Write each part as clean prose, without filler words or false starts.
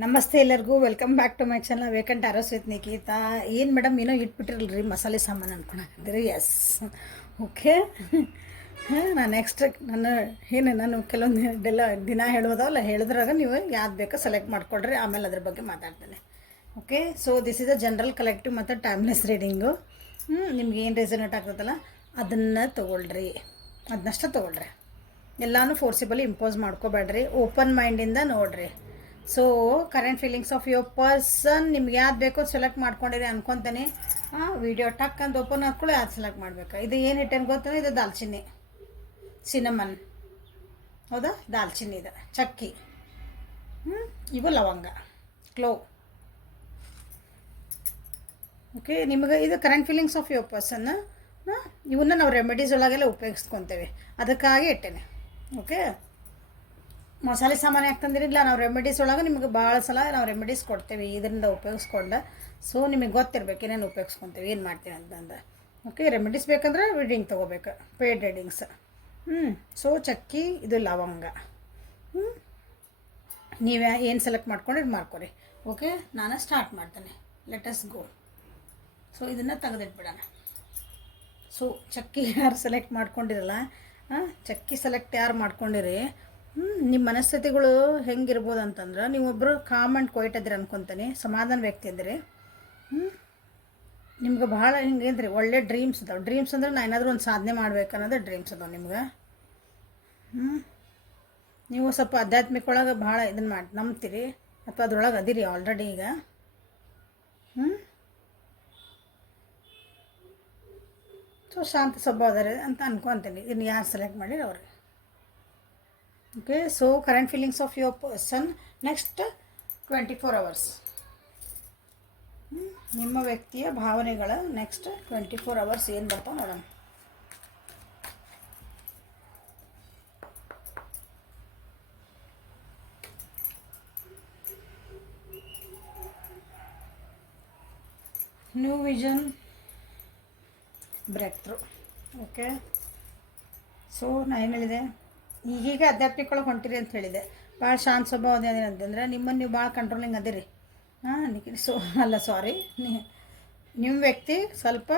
ನಮಸ್ತೆ ಎಲ್ಲರಿಗೂ welcome back to my channel vacant hours with Nikhita. ಏನು ಮೇಡಮ್ ಏನೋ ಇಟ್ಬಿಟ್ಟಿರಲ್ರಿ ಮಸಾಲೆ ಸಾಮಾನು ಅನ್ಕೊಂಡಿದ್ದೀರಿ. Yes, okay. ನಾನು ನೆಕ್ಸ್ಟ್ ನಾನು ಕೆಲವೊಂದು ದಿನ ಹೇಳೋದಲ್ಲ ಹೇಳಿದ್ರಾಗ ನೀವು ಯಾವ್ದು ಬೇಕೋ ಸೆಲೆಕ್ಟ್ ಮಾಡ್ಕೊಳ್ರಿ, ಆಮೇಲೆ ಅದ್ರ ಬಗ್ಗೆ ಮಾತಾಡ್ತೇನೆ. Okay, so this is a general collective ಮತ್ತು ಟೈಮ್ಲೆಸ್ ರೀಡಿಂಗು. ನಿಮ್ಗೆ ಏನು ರೆಸನೇಟ್ ಆಗ್ತದಲ್ಲ ಅದನ್ನು ತೊಗೊಳ್ರಿ, ಅದನ್ನಷ್ಟ ತೊಗೊಳ್ರಿ. ಎಲ್ಲನೂ ಫೋರ್ಸಿಬಲಿ ಇಂಪೋಸ್ ಮಾಡ್ಕೋಬೇಡ್ರಿ, ಓಪನ್ ಮೈಂಡಿಂದ ನೋಡಿರಿ. So current feelings of your person ನಿಮ್ಗೆ ಯಾವ್ದು ಬೇಕೋ ಸೆಲೆಕ್ಟ್ ಮಾಡ್ಕೊಂಡಿರಿ ಅನ್ಕೊತೀನಿ. ವಿಡಿಯೋ ಟಕ್ ಅಂತ ಓಪನ್ ಹಾಕ್ಕೊಳ್ಳಿ, ಅದು ಸೆಲೆಕ್ಟ್ ಮಾಡ್ಬೇಕು. ಇದು ಏನು ಹಿಟ್ಟೇನು ಗೊತ್ತಾನೆ, ಇದು ದಾಲ್ಚಿನ್ನಿ, ಸಿನಮನ್, ಹೌದಾ, ದಾಲ್ಚಿನ್ನಿ, ಇದು ಚಕ್ಕಿ, ಇವು ಲವಂಗ, ಕ್ಲೋವ್. ಓಕೆ, ನಿಮಗೆ ಇದು current feelings of your person. ಇವನ್ನ ನಾವು ರೆಮಿಡೀಸ್ ಒಳಗೆಲ್ಲ ಉಪಯೋಗಿಸ್ಕೊತೇವೆ, ಅದಕ್ಕಾಗಿ ಇಟ್ಟೇನೆ. ಓಕೆ, ಮಸಾಲೆ ಸಾಮಾನು ಯಾಕೆ ತಂದಿರಿಲ್ಲ, ನಾವು ರೆಮಿಡೀಸ್ ಒಳಗೆ ನಿಮಗೆ ಭಾಳ ಸಲ ನಾವು ರೆಮಿಡೀಸ್ ಕೊಡ್ತೇವೆ ಇದರಿಂದ ಉಪಯೋಗಿಸ್ಕೊಂಡು. ಸೊ ನಿಮಗೆ ಗೊತ್ತಿರ್ಬೇಕು ಏನೇನು ಉಪಯೋಗಿಸ್ಕೊತೀವಿ, ಏನು ಮಾಡ್ತೀವಿ ಅಂತಂದ್ರೆ. ಓಕೆ, ರೆಮಿಡೀಸ್ ಬೇಕಂದ್ರೆ ರೀಡಿಂಗ್ ತೊಗೋಬೇಕು, ಪೇಯ್ಡ್ ರೀಡಿಂಗ್ಸ್. ಸೊ ಚಕ್ಕಿ, ಇದು ಲವಂಗ. ನೀವು ಏನು ಸೆಲೆಕ್ಟ್ ಮಾಡ್ಕೊಂಡು ಇದು ಮಾಡ್ಕೊರಿ. ಓಕೆ, ನಾನು ಸ್ಟಾರ್ಟ್ ಮಾಡ್ತೇನೆ. Let us go. ಸೊ ಇದನ್ನು ತೆಗೆದಿಟ್ಬಿಡೋಣ. ಸೊ ಚಕ್ಕಿ ಯಾರು ಸೆಲೆಕ್ಟ್ ಮಾಡ್ಕೊಂಡಿರಲ್ಲ, ಚಕ್ಕಿ ಸೆಲೆಕ್ಟ್ ಯಾರು ಮಾಡ್ಕೊಂಡಿರಿ, ನಿಮ್ಮ ಮನಸ್ಥಿತಿಗಳು ಹೆಂಗಿರ್ಬೋದು ಅಂತಂದ್ರೆ, ನೀವೊಬ್ಬರು ಕಾಮ್ ಆ್ಯಂಡ್ ಕ್ವೈಟ್ ಇದ್ರಿ ಅನ್ಕೊತೀನಿ, ಸಮಾಧಾನ ವ್ಯಕ್ತಿ ಇದ್ರಿ. ನಿಮ್ಗೆ ಭಾಳ ಹಿಂಗೇನ್ರಿ ಒಳ್ಳೆ ಡ್ರೀಮ್ಸ್ ಅದಾವೆ. ಡ್ರೀಮ್ಸ್ ಅಂದ್ರೆ ನಾನು ಏನಾದರೂ ಒಂದು ಸಾಧನೆ ಮಾಡ್ಬೇಕು ಅನ್ನೋದು ಡ್ರೀಮ್ಸ್ ಅದಾವೆ ನಿಮ್ಗೆ. ನೀವು ಸ್ವಲ್ಪ ಆಧ್ಯಾತ್ಮಿಕ ಒಳಗೆ ಭಾಳ ಇದನ್ನು ನಂಬ್ತೀರಿ, ಅಥವಾ ಅದ್ರೊಳಗೆ ಅದಿರಿ ಆಲ್ರೆಡಿ ಈಗ. ಸೊ ಶಾಂತ ಸ್ವಭಾವ ಅದಾರೆ ಅಂತ ಅನ್ಕೊತೀನಿ. ಇನ್ನು ಯಾರು ಸೆಲೆಕ್ಟ್ ಮಾಡಿರಿ ಅವ್ರಿಗೆ. Okay, so current feelings of your person next 24 hours. ನಿಮ್ಮ ವ್ಯಕ್ತಿಯ ಭಾವನೆಗಳ ನೆಕ್ಸ್ಟ್ 24 hours ಏನು ಬರ್ತಾವೆ ನೋಡೋಣ. New vision, break okay, so ನಾನು ಏನು ಹೇಳಿದೆ, ಈಗೀಗ ಆಧ್ಯಾತ್ಮಿಕ ಒಳಗೆ ಹೊಂಟಿರಿ ಅಂತ ಹೇಳಿದೆ. ಭಾಳ ಶಾಂತ ಸ್ವಭಾವ ಅದೇನಂತಂದ್ರೆ ನಿಮ್ಮನ್ನು ನೀವು ಭಾಳ ಕಂಟ್ರೋಲಿಂಗ್ ಅದಿರಿ. ಸೊ ಅಲ್ಲ, ಸಾರಿ, ನಿಮ್ಮ ವ್ಯಕ್ತಿ ಸ್ವಲ್ಪ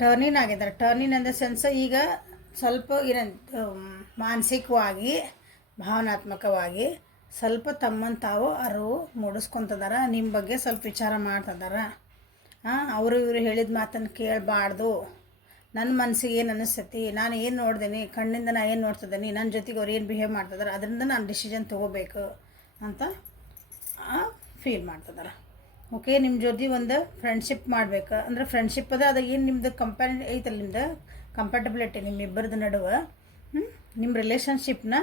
ಟರ್ನಿನ್ ಆಗಿದ್ದಾರೆ. ಟರ್ನಿನ್ ಇನ್ ದ ಸೆನ್ಸ್ ಈಗ ಸ್ವಲ್ಪ ಮಾನಸಿಕವಾಗಿ, ಭಾವನಾತ್ಮಕವಾಗಿ ಸ್ವಲ್ಪ ತಮ್ಮನ್ನು ತಾವು ಅರಿವು ಮೂಡಿಸ್ಕೊತಿದ್ದಾರೆ. ನಿಮ್ಮ ಬಗ್ಗೆ ಸ್ವಲ್ಪ ವಿಚಾರ ಮಾಡ್ತಿದ್ದಾರೆ. ಅವರು ಇವರು ಹೇಳಿದ ಮಾತನ್ನು ಕೇಳಬಾರ್ದು. ನನ್ನ ಮನಸ್ಸಿಗೆ ಏನು ಅನ್ನಿಸ್ತೈತಿ, ನಾನು ಏನು ನೋಡ್ದೇನಿ, ಕಣ್ಣಿಂದ ನಾನು ಏನು ನೋಡ್ತಿದ್ದೀನಿ, ನನ್ನ ಜೊತೆಗೆ ಅವ್ರು ಏನು ಬಿಹೇವ್ ಮಾಡ್ತಿದ್ದಾರೆ, ಅದರಿಂದ ನಾನು ಡಿಸಿಷನ್ ತೊಗೋಬೇಕು ಅಂತ ಫೀಲ್ ಮಾಡ್ತಿದ್ದಾರೆ. ಓಕೆ, ನಿಮ್ಮ ಜೊತೆ ಒಂದು ಫ್ರೆಂಡ್ಶಿಪ್ ಮಾಡ್ಬೇಕು ಅಂದರೆ ಫ್ರೆಂಡ್ಶಿಪ್ ಅದ, ಅದು ಏನು ನಿಮ್ಮದು ಐತಲ್ಲ, ನಿಮ್ಮದು ಕಂಫರ್ಟಬಿಲಿಟಿ ನಿಮ್ಮಿಬ್ಬರದ್ದು ನಡುವೆ, ನಿಮ್ಮ ರಿಲೇಷನ್ಶಿಪ್ನ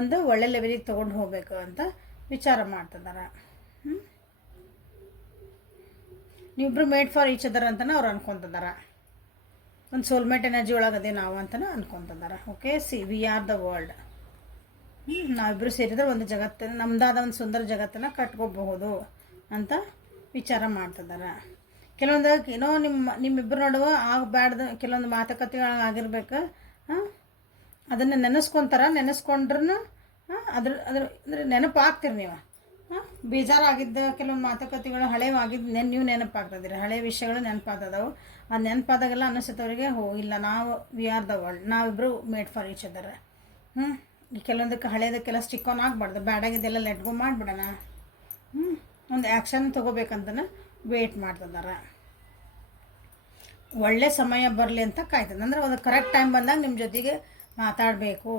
ಒಂದು ಒಳ್ಳೆ ಲೆವೆಲಿಗೆ ತೊಗೊಂಡು ಹೋಗಬೇಕು ಅಂತ ವಿಚಾರ ಮಾಡ್ತಿದ್ದಾರೆ. ನೀವಿಬ್ಬರು ಮೇಡ್ ಫಾರ್ ಈಚ್ ಅದರ್ ಅಂತಲೇ ಅವ್ರು ಅನ್ಕೊತಿದ್ದಾರೆ. ಒಂದು ಸೋಲ್ಮೇಟ್ ಎನರ್ಜಿ ಒಳಗದೆ ನಾವು ಅಂತಲೇ ಅನ್ಕೊತಿದ್ದಾರೆ. Okay, we are the world. ನಾವಿಬ್ಬರು ಸೇರಿದ್ರೆ ಒಂದು ಜಗತ್ತನ್ನು, ನಮ್ಮದಾದ ಒಂದು ಸುಂದರ ಜಗತ್ತನ್ನು ಕಟ್ಕೋಬಹುದು ಅಂತ ವಿಚಾರ ಮಾಡ್ತಿದ್ದಾರೆ. ಕೆಲವೊಂದು ಏನೋ ನಿಮ್ಮಿಬ್ಬರು ನಡುವೆ ಆಗಬಾರ್ದು ಕೆಲವೊಂದು ಮಾತುಕತೆಗಳಾಗಿರ್ಬೇಕು. ಅದನ್ನು ನೆನೆಸ್ಕೊಂಡ್ರೂ ಅಂದರೆ ನೆನಪಾಗ್ತೀರಿ ನೀವು. ಬೇಜಾರಾಗಿದ್ದ ಕೆಲವೊಂದು ಮಾತುಕತೆಗಳು ಹಳೆವಾಗಿದ್ದು ನೀವು ನೆನಪಾಗ್ತದಿರಿ, ಹಳೆ ವಿಷಯಗಳು ನೆನಪಾಗ್ತದವು. ಅದು ನೆನಪಾದಾಗೆಲ್ಲ ಅನ್ನಿಸ್ತವ್ರಿಗೆ, ಇಲ್ಲ ನಾವು ವಿ ಆರ್ ದ ವರ್ಲ್ಡ್, ನಾವಿಬ್ಬರು ಮೇಡ್ ಫಾರ್ ಈಚ್ ಅದರ್. ಕೆಲವೊಂದಕ್ಕೆ ಹಳೇದಕ್ಕೆಲ್ಲ ಸ್ಟಿಕ್ ಆನ್ ಆಗಬಾರ್ದು, ಬ್ಯಾಡಾಗಿದ್ದೆಲ್ಲ ಲೆಟ್ ಗೋ ಮಾಡಿಬಿಡೋಣ. ಒಂದು ಆ್ಯಕ್ಷನ್ ತೊಗೋಬೇಕಂತನ ವೇಟ್ ಮಾಡ್ತಿದ್ದಾರೆ. ಒಳ್ಳೆ ಸಮಯ ಬರಲಿ ಅಂತ ಕಾಯ್ತದೆ, ಅಂದರೆ ಒಂದು ಕರೆಕ್ಟ್ ಟೈಮ್ ಬಂದಾಗ ನಿಮ್ಮ ಜೊತೆಗೆ ಮಾತಾಡಬೇಕು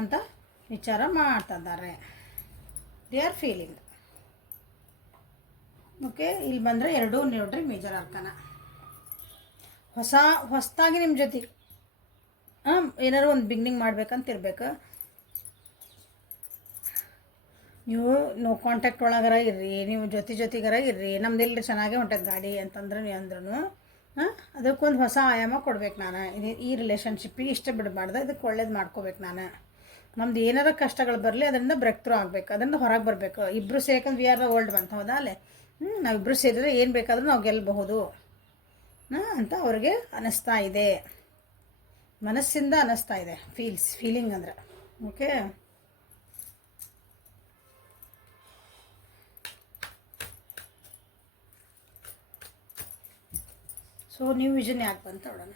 ಅಂತ ವಿಚಾರ ಮಾಡ್ತಿದ್ದಾರೆ. They are feeling. ಓಕೆ, ಇಲ್ಲಿ ಬಂದರೆ ಎರಡೂ ನೋಡ್ರಿ ಮೇಜರ್ ಅರ್ಕನ. ಹೊಸದಾಗಿ ನಿಮ್ಮ ಜೊತೆಗೆ ಏನಾದ್ರು ಒಂದು ಬಿಗ್ನಿಂಗ್ ಮಾಡ್ಬೇಕಂತ ಇರ್ಬೇಕು. ನೀವು ನೋ ಕಾಂಟ್ಯಾಕ್ಟ್ ಒಳಗರ ಇರ್ರಿ, ನೀವು ಜೊತೆಗರ ಇರ್ರಿ, ನಮ್ದೆಲ್ಲರಿ ಚೆನ್ನಾಗೇ ಹೊಂಟದ ಗಾಡಿ ಅಂತಂದ್ರೆ ನೀವು ಅಂದ್ರೂ ಅದಕ್ಕೊಂದು ಹೊಸ ಆಯಾಮ ಕೊಡ್ಬೇಕು. ನಾನು ಈ ರಿಲೇಷನ್ಶಿಪ್ಪಿಗೆ ಇಷ್ಟ ಬಿಡಬಾರ್ದು, ಇದಕ್ಕೆ ಒಳ್ಳೇದು ಮಾಡ್ಕೋಬೇಕು. ನಾನು ನಮ್ದು ಏನಾರ ಕಷ್ಟಗಳು ಬರಲಿ ಅದರಿಂದ ಬ್ರೇಕ್ ಥ್ರೂ ಆಗಬೇಕು, ಅದರಿಂದ ಹೊರಗೆ ಬರಬೇಕು. ಇಬ್ಬರು ಸೇರ್ಕೊಂಡು ವಿ ಆರ್ ದ ವರ್ಲ್ಡ್ ಬಂತ, ಹೌದಾ ಅಲ್ಲೇ. ನಾವಿಬ್ಬರು ಸೇರಿದ್ರೆ ಏನು ಬೇಕಾದರೂ ನಾವು ಗೆಲ್ಲಬಹುದು ಅಂತ ಅವ್ರಿಗೆ ಅನ್ನಿಸ್ತಾ ಇದೆ, ಮನಸ್ಸಿಂದ ಅನ್ನಿಸ್ತಾ ಇದೆ. ಫೀಲಿಂಗ್ ಅಂದ್ರೆ. ಓಕೆ, ಸೊ ನ್ಯೂ ವಿಷನ್ ಯಾಕೆ ಬಂತು ನೋಡೋಣ.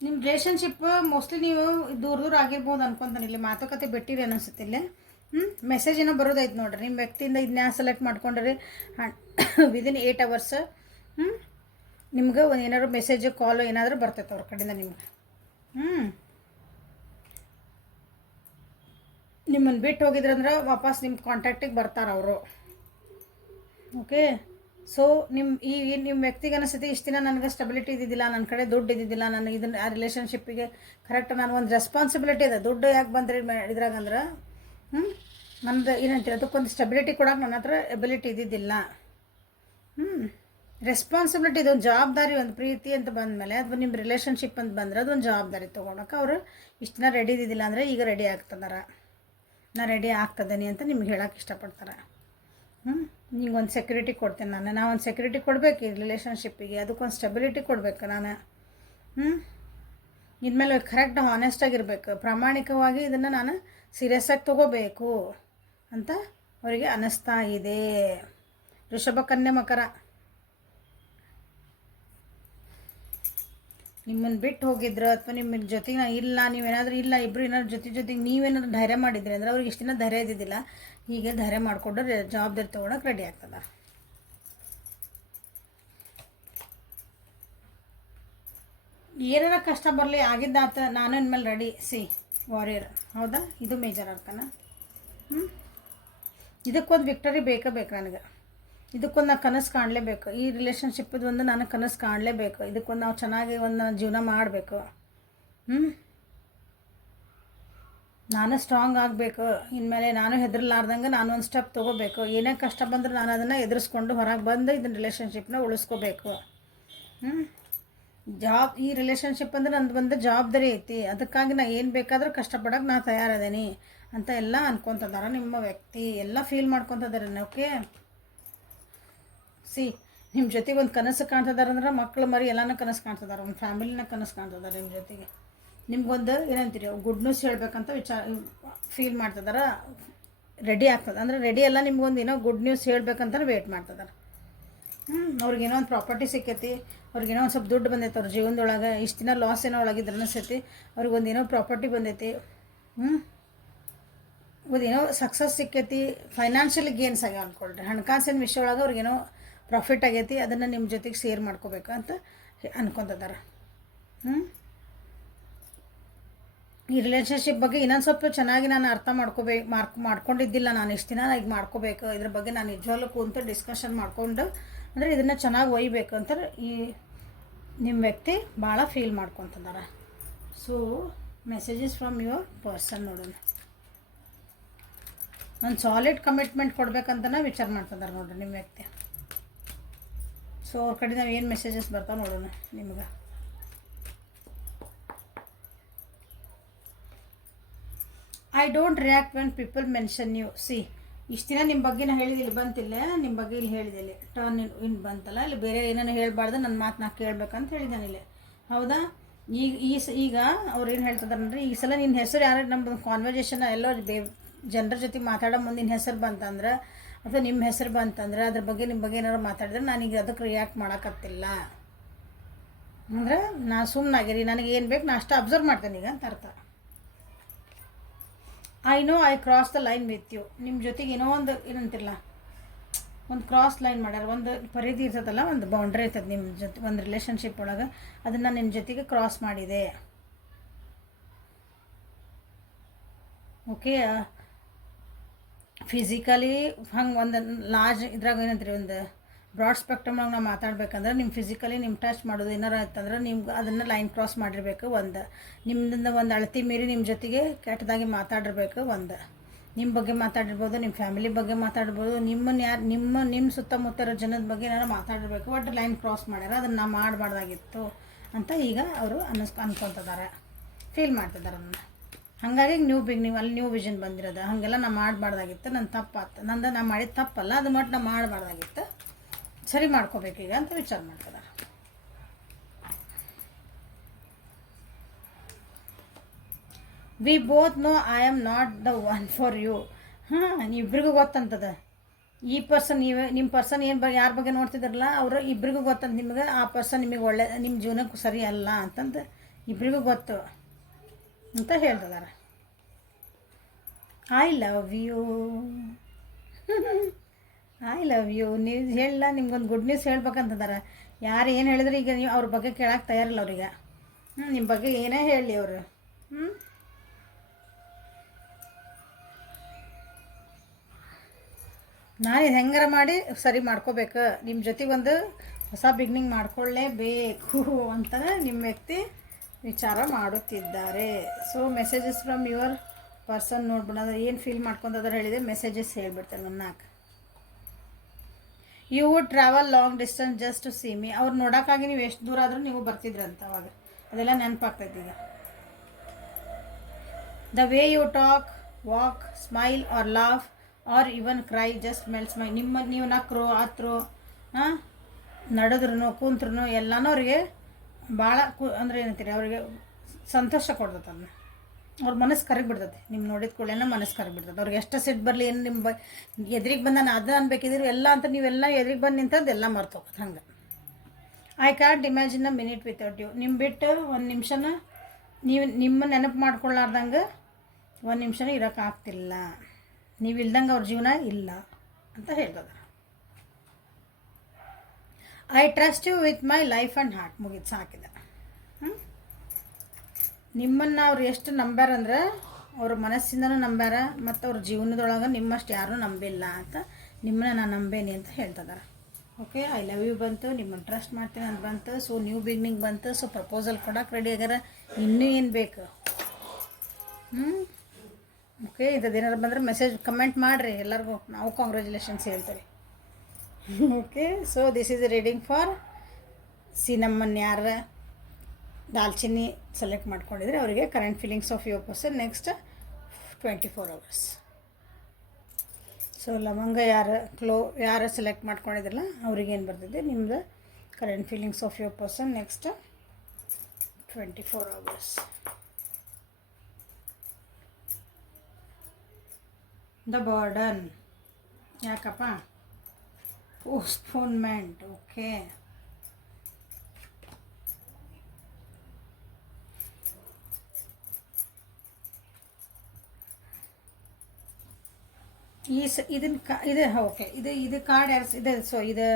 ನಿಮ್ಮ ರಿಲೇಷನ್ಶಿಪ್ ಮೋಸ್ಟ್ಲಿ ನೀವು ದೂರ ಆಗಿರ್ಬೋದು ಅನ್ಕೊಂತಾನೆ. ಇಲ್ಲಿ ಮಾತುಕತೆ ಬಿಟ್ಟಿರಿ ಅನಿಸುತ್ತೆ ಇಲ್ಲಿ. ಮೆಸೇಜ್ ಏನೋ ಬರೋದೈತೆ ನೋಡ್ರಿ. ನಿಮ್ಮ ವ್ಯಕ್ತಿಯಿಂದ ಇದನ್ನ ಸೆಲೆಕ್ಟ್ ಮಾಡ್ಕೊಂಡ್ರಿ ವಿದಿನ್ 8 hours ನಿಮ್ಗೆ ಒಂದು ಏನಾದ್ರು ಮೆಸೇಜ್ ಕಾಲು ಏನಾದರೂ ಬರ್ತೈತೆ ಅವ್ರ ಕಡೆಯಿಂದ ನಿಮ್ಗೆ. ನಿಮ್ಮನ್ನು ಬಿಟ್ಟು ಹೋಗಿದ್ರಂದ್ರೆ ವಾಪಸ್ ನಿಮ್ಮ ಕಾಂಟ್ಯಾಕ್ಟಿಗೆ ಬರ್ತಾರೆ ಅವರು. ಓಕೆ, ಸೊ ನಿಮ್ಮ ವ್ಯಕ್ತಿಗೆ ಅನಿಸುತ್ತೆ ಇಷ್ಟು ದಿನ ನನಗೆ ಸ್ಟೆಬಿಲಿಟಿ ಇದ್ದಿದ್ದಿಲ್ಲ, ನನ್ನ ಕಡೆ ದುಡ್ಡು ಇದ್ದಿದ್ದಿಲ್ಲ, ನನಗೆ ಇದನ್ನು ಆ ರಿಲೇಷನ್ಶಿಪ್ಪಿಗೆ ಕರೆಕ್ಟ್ ನಾನು ಒಂದು ರೆಸ್ಪಾನ್ಸಿಬಿಲಿಟಿ ಇದೆ. ದುಡ್ಡು ಯಾಕೆ ಬಂದ್ರಿ ಇದ್ರಾಗಂದ್ರೆ ನಮ್ದು ಏನಂತೀರ ಅದಕ್ಕೊಂದು ಸ್ಟೆಬಿಲಿಟಿ ಕೊಡೋಕೆ ನನ್ನ ಹತ್ರ ಎಬಿಲಿಟಿ ಇದ್ದಿದ್ದಿಲ್ಲ. ರೆಸ್ಪಾನ್ಸಿಬಿಲಿಟಿ, ಇದೊಂದು ಜವಾಬ್ದಾರಿ. ಒಂದು ಪ್ರೀತಿ ಅಂತ ಬಂದಮೇಲೆ ಅಥವಾ ನಿಮ್ಮ ರಿಲೇಷನ್ಶಿಪ್ ಅಂತ ಬಂದರೆ ಅದೊಂದು ಜವಾಬ್ದಾರಿ ತೊಗೊಳಕ್ಕೆ ಅವರು ಇಷ್ಟು ದಿನ ರೆಡಿ ಇದ್ದಿದ್ದಿಲ್ಲ ಅಂದರೆ ಈಗ ರೆಡಿ ಆಗ್ತದಾರ. ನಾ ರೆಡಿ ಆಗ್ತದೇನಿ ಅಂತ ನಿಮ್ಗೆ ಹೇಳೋಕೆ ಇಷ್ಟಪಡ್ತಾರೆ. ನಿಂಗೆ ಒಂದು ಸೆಕ್ಯೂರಿಟಿ ಕೊಡ್ತೇನೆ ನಾನು ಒಂದು ಸೆಕ್ಯೂರಿಟಿ ಕೊಡಬೇಕು ಈ ರಿಲೇಷನ್ಶಿಪ್ಪಿಗೆ, ಅದಕ್ಕೊಂದು ಸ್ಟೆಬಿಲಿಟಿ ಕೊಡಬೇಕು ನಾನು. ಇನ್ಮೇಲೆ ಕರೆಕ್ಟ್ ಹಾನೆಸ್ಟಾಗಿರ್ಬೇಕು, ಪ್ರಾಮಾಣಿಕವಾಗಿ ಇದನ್ನು ನಾನು ಸೀರಿಯಸ್ಸಾಗಿ ತೊಗೋಬೇಕು ಅಂತ ಅವರಿಗೆ ಅನ್ನಿಸ್ತಾ ಇದೆ. ವೃಷಭ, ಕನ್ಯೆ, ಮಕರ. ನಿಮ್ಮನ್ನು ಬಿಟ್ಟು ಹೋಗಿದ್ರು ಅಥವಾ ನಿಮ್ಮ ಜೊತೆಗೆ ಇಲ್ಲ, ನೀವೇನಾದರೂ ಇಲ್ಲ, ಇಬ್ಬರು ಏನಾದ್ರು ಜೊತೆಗೆ ನೀವೇನಾದ್ರು ಧೈರ್ಯ ಮಾಡಿದ್ರಿ ಅಂದರೆ ಅವ್ರಿಗೆ ಇಷ್ಟು ದಿನ ಧೈರ್ಯ ಇದ್ದಿದ್ದಿಲ್ಲ. ಹೀಗೆ ಧೈರ್ಯ ಮಾಡಿಕೊಂಡು ಜವಾಬ್ದಾರಿ ತೊಗೊಳಕ್ಕೆ ರೆಡಿ ಆಗ್ತದೆ. ಏನಾರ ಕಷ್ಟ ಬರಲಿ, ಆಗಿದ್ದಾತ, ನಾನು ಇನ್ಮೇಲೆ ರೆಡಿ. ವಾರಿಯರ್. ಹೌದಾ? ಇದು ಮೇಜರ್ ಅರ್ಕನ. ಇದಕ್ಕೊಂದು ವಿಕ್ಟರಿ ಬೇಕು ನನಗೆ. ಇದಕ್ಕೊಂದು ನಾನು ಕನಸು ಕಾಣಲೇಬೇಕು. ಈ ರಿಲೇಷನ್ಶಿಪ್ಪದು ಒಂದು ನಾನು ಕನಸು ಕಾಣಲೇಬೇಕು. ಇದಕ್ಕೊಂದು ನಾವು ಚೆನ್ನಾಗಿ ಒಂದು ಜೀವನ ಮಾಡಬೇಕು. ನಾನು ಸ್ಟ್ರಾಂಗ್ ಆಗಬೇಕು. ಇನ್ಮೇಲೆ ನಾನು ಹೆದರ್ಲಾರ್ದಂಗೆ ನಾನು ಒಂದು ಸ್ಟೆಪ್ ತೊಗೋಬೇಕು. ಏನೇ ಕಷ್ಟ ಬಂದರೂ ನಾನು ಅದನ್ನು ಎದುರಿಸ್ಕೊಂಡು ಹೊರಗೆ ಬಂದು ಇದನ್ನ ರಿಲೇಷನ್ಶಿಪ್ನ ಉಳಿಸ್ಕೋಬೇಕು. ಈ ರಿಲೇಷನ್ಶಿಪ್ ಅಂದರೆ ನಂದು ಒಂದು ಜವಾಬ್ದಾರಿ ಐತಿ. ಅದಕ್ಕಾಗಿ ನಾನು ಏನು ಬೇಕಾದರೂ ಕಷ್ಟಪಡೋಕೆ ನಾನು ತಯಾರದೇನಿ ಅಂತ ಎಲ್ಲ ಅನ್ಕೊತಿದ್ದಾರೆ ನಿಮ್ಮ ವ್ಯಕ್ತಿ. ಎಲ್ಲ ಫೀಲ್ ಮಾಡ್ಕೊತಿದ್ದಾರೆ. ಓಕೆ, ನಿಮ್ಮ ಜೊತೆಗೆ ಒಂದು ಕನಸು ಕಾಣ್ತಿದ್ದಾರೆ ಅಂದ್ರೆ ಮಕ್ಕಳು ಮರಿ ಎಲ್ಲನೂ ಕನಸು ಕಾಣ್ತಿದ್ದಾರೆ, ಒಂದು ಫ್ಯಾಮಿಲಿನ ಕನಸು ಕಾಣ್ತಿದ್ದಾರೆ ನಿಮ್ಮ ಜೊತೆಗೆ. ನಿಮ್ಗೊಂದು ಏನಂತೀರಿ ಗುಡ್ ನ್ಯೂಸ್ ಹೇಳ್ಬೇಕಂತ ಫೀಲ್ ಮಾಡ್ತಿದ್ದಾರೆ. ರೆಡಿ ಆಗ್ತದೆ ಅಂದರೆ ರೆಡಿ ಎಲ್ಲ ನಿಮ್ಗೊಂದು ಏನೋ ಗುಡ್ ನ್ಯೂಸ್ ಹೇಳ್ಬೇಕಂತ ವೇಟ್ ಮಾಡ್ತಿದ್ದಾರೆ. ಅವ್ರಿಗೇನೋ ಒಂದು ಪ್ರಾಪರ್ಟಿ ಸಿಕ್ಕೈತಿ, ಅವ್ರಿಗೇನೋ ಒಂದು ಸ್ವಲ್ಪ ದುಡ್ಡು ಬಂದೈತೆ ಅವ್ರ ಜೀವನದೊಳಗೆ. ಇಷ್ಟು ದಿನ ಲಾಸ್ ಏನೋ ಒಳಗಿದ್ರೆ ಅನಿಸ್ತೈತಿ, ಅವ್ರಿಗೊಂದು ಏನೋ ಪ್ರಾಪರ್ಟಿ ಬಂದೈತಿ. ಒಂದೇನೋ ಸಕ್ಸಸ್ ಸಿಕ್ಕೈತಿ, ಫೈನಾನ್ಷಿಯಲಿ ಗೇನ್ಸ್ ಆಗ್ಯಾವ ಅಂದ್ಕೊಳ್ರಿ. ಹಣಕಾಸಿನ ವಿಷಯ ಒಳಗೆ ಅವ್ರಿಗೇನೋ ಪ್ರಾಫಿಟ್ ಆಗೈತಿ, ಅದನ್ನು ನಿಮ್ಮ ಜೊತೆಗೆ ಶೇರ್ ಮಾಡ್ಕೋಬೇಕು ಅಂತ ಅನ್ಕೊತಿದ್ದಾರೆ. ಈ ರಿಲೇಷನ್ಶಿಪ್ ಬಗ್ಗೆ ಇನ್ನೊಂದು ಸ್ವಲ್ಪ ಚೆನ್ನಾಗಿ ನಾನು ಅರ್ಥ ಮಾಡ್ಕೊಂಡಿದ್ದಿಲ್ಲ ನಾನು ಇಷ್ಟು ದಿನ. ಈಗ ಮಾಡ್ಕೋಬೇಕು, ಇದ್ರ ಬಗ್ಗೆ ನಾನು ನಿಜವಾಗ್ಲೂ ಕೂತು ಡಿಸ್ಕಷನ್ ಮಾಡಿಕೊಂಡು ಅಂದರೆ ಇದನ್ನು ಚೆನ್ನಾಗಿ ಒಯ್ಯಬೇಕು ಅಂತ ಈ ನಿಮ್ಮ ವ್ಯಕ್ತಿ ಭಾಳ ಫೀಲ್ ಮಾಡ್ಕೊತಿದ್ದಾರೆ. So messages from your person ನೋಡೋಣ. ಒಂದು ಸಾಲಿಡ್ ಕಮಿಟ್ಮೆಂಟ್ ಕೊಡ್ಬೇಕಂತನೇ ವಿಚಾರ ಮಾಡ್ತಿದ್ದಾರೆ ನೋಡ್ರಿ ನಿಮ್ಮ ವ್ಯಕ್ತಿ. ಸೊ ಅವ್ರ ಕಡೆ ನಾವು ಏನು ಮೆಸೇಜಸ್ ಬರ್ತಾವೆ ನೋಡೋಣ ನಿಮ್ಗೆ. I don't react when people mention you. ಇಷ್ಟು ದಿನ ನಿಮ್ಮ ಬಗ್ಗೆ ನಾನು ಹೇಳಿದಿಲ್ಲ, ಬಂತಿಲ್ಲ ನಿಮ್ಮ ಬಗ್ಗೆ ಇಲ್ಲಿ ಹೇಳಿದಿಲ್ಲ, ಟರ್ನ್ ಇನ್ ಬಂತಲ್ಲ, ಇಲ್ಲಿ ಬೇರೆ ಏನೇನು ಹೇಳಬಾರ್ದು, ನನ್ನ ಮಾತು ನಾ ಕೇಳ್ಬೇಕಂತ ಹೇಳಿದ್ದಾನೆ ಇಲ್ಲಿ. ಹೌದಾ? ಈಗ ಅವ್ರು ಏನು ಹೇಳ್ತಿದ್ದಾರೆ ಅಂದರೆ, ಈ ಸಲ ನಿನ್ನ ಹೆಸರು ಯಾರು ನಮ್ಮದು ಕಾನ್ವರ್ಜೇಷನ್ ಎಲ್ಲೋ ಜನರ ಜೊತೆ ಮಾತಾಡೋ ಮುಂದೆ ನಿನ್ನ ಹೆಸರು ಬಂತಂದ್ರೆ ಅಥವಾ ನಿಮ್ಮ ಹೆಸರು ಬಂತಂದ್ರೆ ಅದ್ರ ಬಗ್ಗೆ ನಿಮ್ಮ ಬಗ್ಗೆ ಏನಾದ್ರು ಮಾತಾಡಿದ್ರೆ ನಾನೀಗ ಅದಕ್ಕೆ ರಿಯಾಕ್ಟ್ ಮಾಡೋಕತ್ತಿಲ್ಲ ಅಂದ್ರೆ ನಾ ಸುಮ್ಮನಾಗಿರಿ, ನನಗೆ ಏನು ಬೇಕು ನಾ ಅಷ್ಟು ಅಬ್ಸರ್ವ್ ಮಾಡ್ತೇನೆ ಈಗ ಅಂತ ಅರ್ಥ. I know I cross the line with you. ನಿಮ್ಮ ಜೊತೆಗೆ ಏನೋ ಒಂದು ಏನಂತಿರಲ್ಲ, ಒಂದು ಕ್ರಾಸ್ ಲೈನ್ ಮಾಡ್ಯಾರ, ಒಂದು ಪರಿಧಿ ಇರ್ತದಲ್ಲ, ಒಂದು ಬೌಂಡ್ರಿ ಇರ್ತದೆ ನಿಮ್ಮ ಜೊತೆ ಒಂದು ರಿಲೇಷನ್ಶಿಪ್ ಒಳಗೆ, ಅದನ್ನು ನಿಮ್ಮ ಜೊತೆಗೆ ಕ್ರಾಸ್ ಮಾಡಿದೆ. ಓಕೆ, ಫಿಸಿಕಲಿ ಹಂಗೆ ಒಂದು ಲಾರ್ಜ್ ಇದ್ರಾಗ ಏನಂತೀರಿ ಒಂದು ಬ್ರಾಡ್ ಸ್ಪೆಕ್ಟ್ರಮ್ನಾಗ ನಾವು ಮಾತಾಡ್ಬೇಕಂದ್ರೆ ನಿಮ್ಮ ಫಿಸಿಕಲಿ ನಿಮ್ಮ ಟಚ್ ಮಾಡೋದು ಏನಾರು ಆಯ್ತಂದ್ರೆ ನಿಮ್ಗೆ ಅದನ್ನು ಲೈನ್ ಕ್ರಾಸ್ ಮಾಡಿರಬೇಕು. ಒಂದು ನಿಮ್ದಿಂದ ಒಂದು ಅಳತಿ ಮೀರಿ ನಿಮ್ಮ ಜೊತೆಗೆ ಕೆಟ್ಟದಾಗಿ ಮಾತಾಡಿರ್ಬೇಕು. ಒಂದು ನಿಮ್ಮ ಬಗ್ಗೆ ಮಾತಾಡಿರ್ಬೋದು, ನಿಮ್ಮ ಫ್ಯಾಮಿಲಿ ಬಗ್ಗೆ ಮಾತಾಡ್ಬೋದು, ನಿಮ್ಮ ಸುತ್ತಮುತ್ತ ಇರೋ ಜನದ ಬಗ್ಗೆ ಏನಾರು ಮಾತಾಡಿರ್ಬೇಕು. ಒಟ್ಟು ಲೈನ್ ಕ್ರಾಸ್ ಮಾಡ್ಯಾರ, ಅದನ್ನು ನಾ ಮಾಡಬಾರ್ದಾಗಿತ್ತು ಅಂತ ಈಗ ಅವರು ಅನ್ಕೊತಿದ್ದಾರೆ, ಫೀಲ್ ಮಾಡ್ತಿದ್ದಾರೆ ಅದನ್ನು. ಹಾಗಾಗಿ ನೀವು ಅಲ್ಲಿ ನ್ಯೂ ವಿಷನ್ ಬಂದಿರೋದು, ಹಾಗೆಲ್ಲ ನಾ ಮಾಡಬಾರ್ದಾಗಿತ್ತು, ನನ್ನ ತಪ್ಪಾಯ್ತು, ನಾ ಮಾಡಿದ ತಪ್ಪಲ್ಲ, ಅದು ಮಟ್ಟು ನಾ ಮಾಡಬಾರ್ದಾಗಿತ್ತು, ಸರಿ ಮಾಡ್ಕೋಬೇಕೀಗ ಅಂತ ವಿಚಾರ ಮಾಡ್ತಾರೆ. We both know I am not the one for you. ಹಾಂ ಇಬ್ಬರಿಗೂ ಗೊತ್ತಂತದ. ಈ ಪರ್ಸನ್ ನಿಮ್ಮ ಪರ್ಸನ್ ಏನು ಯಾರ ಬಗ್ಗೆ ನೋಡ್ತಿದ್ರಲ್ಲ ಅವರು ಇಬ್ಬರಿಗೂ ಗೊತ್ತಂತ ನಿಮ್ಗೆ ಆ ಪರ್ಸನ್ ನಿಮಗೆ ಒಳ್ಳೆ ನಿಮ್ಮ ಜೀವನಕ್ಕೂ ಸರಿ ಅಲ್ಲ ಅಂತಂದು ಇಬ್ಬರಿಗೂ ಗೊತ್ತು ಅಂತ ಹೇಳ್ತಿದ್ದಾರೆ. I love you I love you ನೀವು ಹೇಳಲ್ಲ, ನಿಮ್ಗೊಂದು ಗುಡ್ ನ್ಯೂಸ್ ಹೇಳ್ಬೇಕಂತದಾರೆ. ಯಾರು ಏನು ಹೇಳಿದ್ರೆ ಈಗ ನೀವು ಅವ್ರ ಬಗ್ಗೆ ಕೇಳಕ್ಕೆ ತಯಾರಿಲ್ಲ ಅವ್ರಿಗೆ. ನಿಮ್ಮ ಬಗ್ಗೆ ಏನೇ ಹೇಳಲಿ ಅವರು. ನಾನು ಇದು ಹೆಂಗಾರ ಮಾಡಿ ಸರಿ ಮಾಡ್ಕೋಬೇಕು, ನಿಮ್ಮ ಜೊತೆಗೆ ಒಂದು ಹೊಸ ಬಿಗ್ನಿಂಗ್ ಮಾಡ್ಕೊಳ್ಳೇಬೇಕು ಅಂತ ನಿಮ್ಮ ವ್ಯಕ್ತಿ ವಿಚಾರ ಮಾಡುತ್ತಿದ್ದಾರೆ. So messages from your person ನೋಡ್ಬಿಡೋದು ಏನು ಫೀಲ್ ಮಾಡ್ಕೊಂತಂದ್ರೆ ಹೇಳಿದೆ ಮೆಸೇಜಸ್ ಹೇಳ್ಬಿಡ್ತಾರೆ. ಒಂದು 4 you would travel long distance just to see me. ಅವ್ರು ನೋಡೋಕ್ಕಾಗಿ ನೀವು ಎಷ್ಟು ದೂರ ಆದರೂ ನೀವು ಬರ್ತಿದ್ರಂತ ಅವಾಗ. ಅದೆಲ್ಲ ನೆನಪಾಗ್ತೈತೆ ಈಗ. The way you talk, walk, smile or laugh or even cry just melts me. ನೀವು ನಕ್ರು ಹತ್ರು ನಡೆದ್ರು ಕೂತ್ರು ಎಲ್ಲನೂ ಅವ್ರಿಗೆ ಭಾಳ ಅಂದರೆ ಏನಂತೀರಿ ಅವ್ರಿಗೆ ಸಂತೋಷ ಕೊಡ್ತೈತೆ. ಅದನ್ನ ಅವ್ರ ಮನಸ್ಸು ಕರಗಿ ಬಿಡ್ತೈತೆ. ನಿಮ್ಮ ನೋಡಿದ ಕೂಡಲೇ ಮನಸ್ಸು ಕರಗಿ ಬಿಡ್ತೈತೆ. ಅವ್ರಿಗೆ ಎಷ್ಟು ಸಿಟ್ಟು ಬರಲಿ ಏನು ನಿಮ್ಮ ಎದುರಿಗೆ ಬಂದು ನಾನು ಅದು ಅನ್ಬೇಕಿದ್ರು ಎಲ್ಲ ಅಂತ ನೀವೆಲ್ಲ ಎದುರಿಗೆ ಬಂದು ನಿಂತದ್ದು ಎಲ್ಲ ಮರ್ತೋಗುತ್ತೆ. ಹಂಗೆ I can't imagine a minute without you. ನಿಮ್ಮ ಬಿಟ್ಟು ಒಂದು ನಿಮಿಷನ ನೀವು ನಿಮ್ಮ ನೆನಪು ಮಾಡ್ಕೊಳ್ಳಾರ್ದಂಗೆ ಒಂದು ನಿಮಿಷನೂ ಇರೋಕ್ಕಾಗ್ತಿಲ್ಲ. ನೀವು ಇಲ್ದಂಗೆ ಅವ್ರ ಜೀವನ ಇಲ್ಲ ಅಂತ ಹೇಳ್ತದ. I trust you with my life and heart. ಮುಗಿದು ಸಾಕಿದೆ. ನಿಮ್ಮನ್ನು ಅವ್ರು ಎಷ್ಟು ನಂಬ್ಯಾರ ಅಂದ್ರೆ ಅವ್ರ ಮನಸ್ಸಿಂದನೂ ನಂಬ್ಯಾರ ಮತ್ತು ಅವ್ರ ಜೀವನದೊಳಗೆ ನಿಮ್ಮಷ್ಟು ಯಾರೂ ನಂಬಿಲ್ಲ ಅಂತ ನಿಮ್ಮನ್ನ ನಾನು ನಂಬೇನಿ ಅಂತ ಹೇಳ್ತಿದ್ದಾರೆ. ಓಕೆ, ಐ ಲವ್ ಯು ಬಂತು, ನಿಮ್ಮನ್ನು ಟ್ರಸ್ಟ್ ಮಾಡ್ತೀನಿ ಅಂತ ಬಂತು. ಸೊ ನ್ಯೂ ಬಿಗ್ನಿಂಗ್ ಬಂತು. ಸೊ ಪ್ರಪೋಸಲ್ ಕೊಡೋಕೆ ರೆಡಿ ಆಗ್ಯಾರ. ಇನ್ನೂ ಏನು ಬೇಕು? ಓಕೆ, ಇಂಥದ್ದೇನಾರು ಬಂದರೆ ಮೆಸೇಜ್ ಕಮೆಂಟ್ ಮಾಡಿರಿ ಎಲ್ಲರಿಗೂ. ನಾವು ಕಾಂಗ್ರ್ಯಾಚುಲೇಷನ್ಸ್ ಹೇಳ್ತೀವಿ. Okay, so this is A reading for ನಮ್ಮನ್ನು ಯಾರ ದಾಲ್ಚಿನ್ನಿ ಸೆಲೆಕ್ಟ್ ಮಾಡ್ಕೊಂಡಿದ್ರೆ ಅವರಿಗೆ current feelings of your person next 24 hours. So ಲವಂಗ ಯಾರು ಸೆಲೆಕ್ಟ್ ಮಾಡ್ಕೊಂಡಿದ್ರಲ್ಲ ಅವ್ರಿಗೇನು ಬರ್ತಿದೆ ನಿಮ್ಮದು current feelings of your person next 24 hours. The burden. ಯಾಕಪ್ಪ? ಪೋಸ್ಟ್ಪೋನ್ಮೆಂಟ್. ಓಕೆ, ಇದು ಕಾರ್ಡ್ ಯಾರು ಇದೆ? ಸೊ ಇದು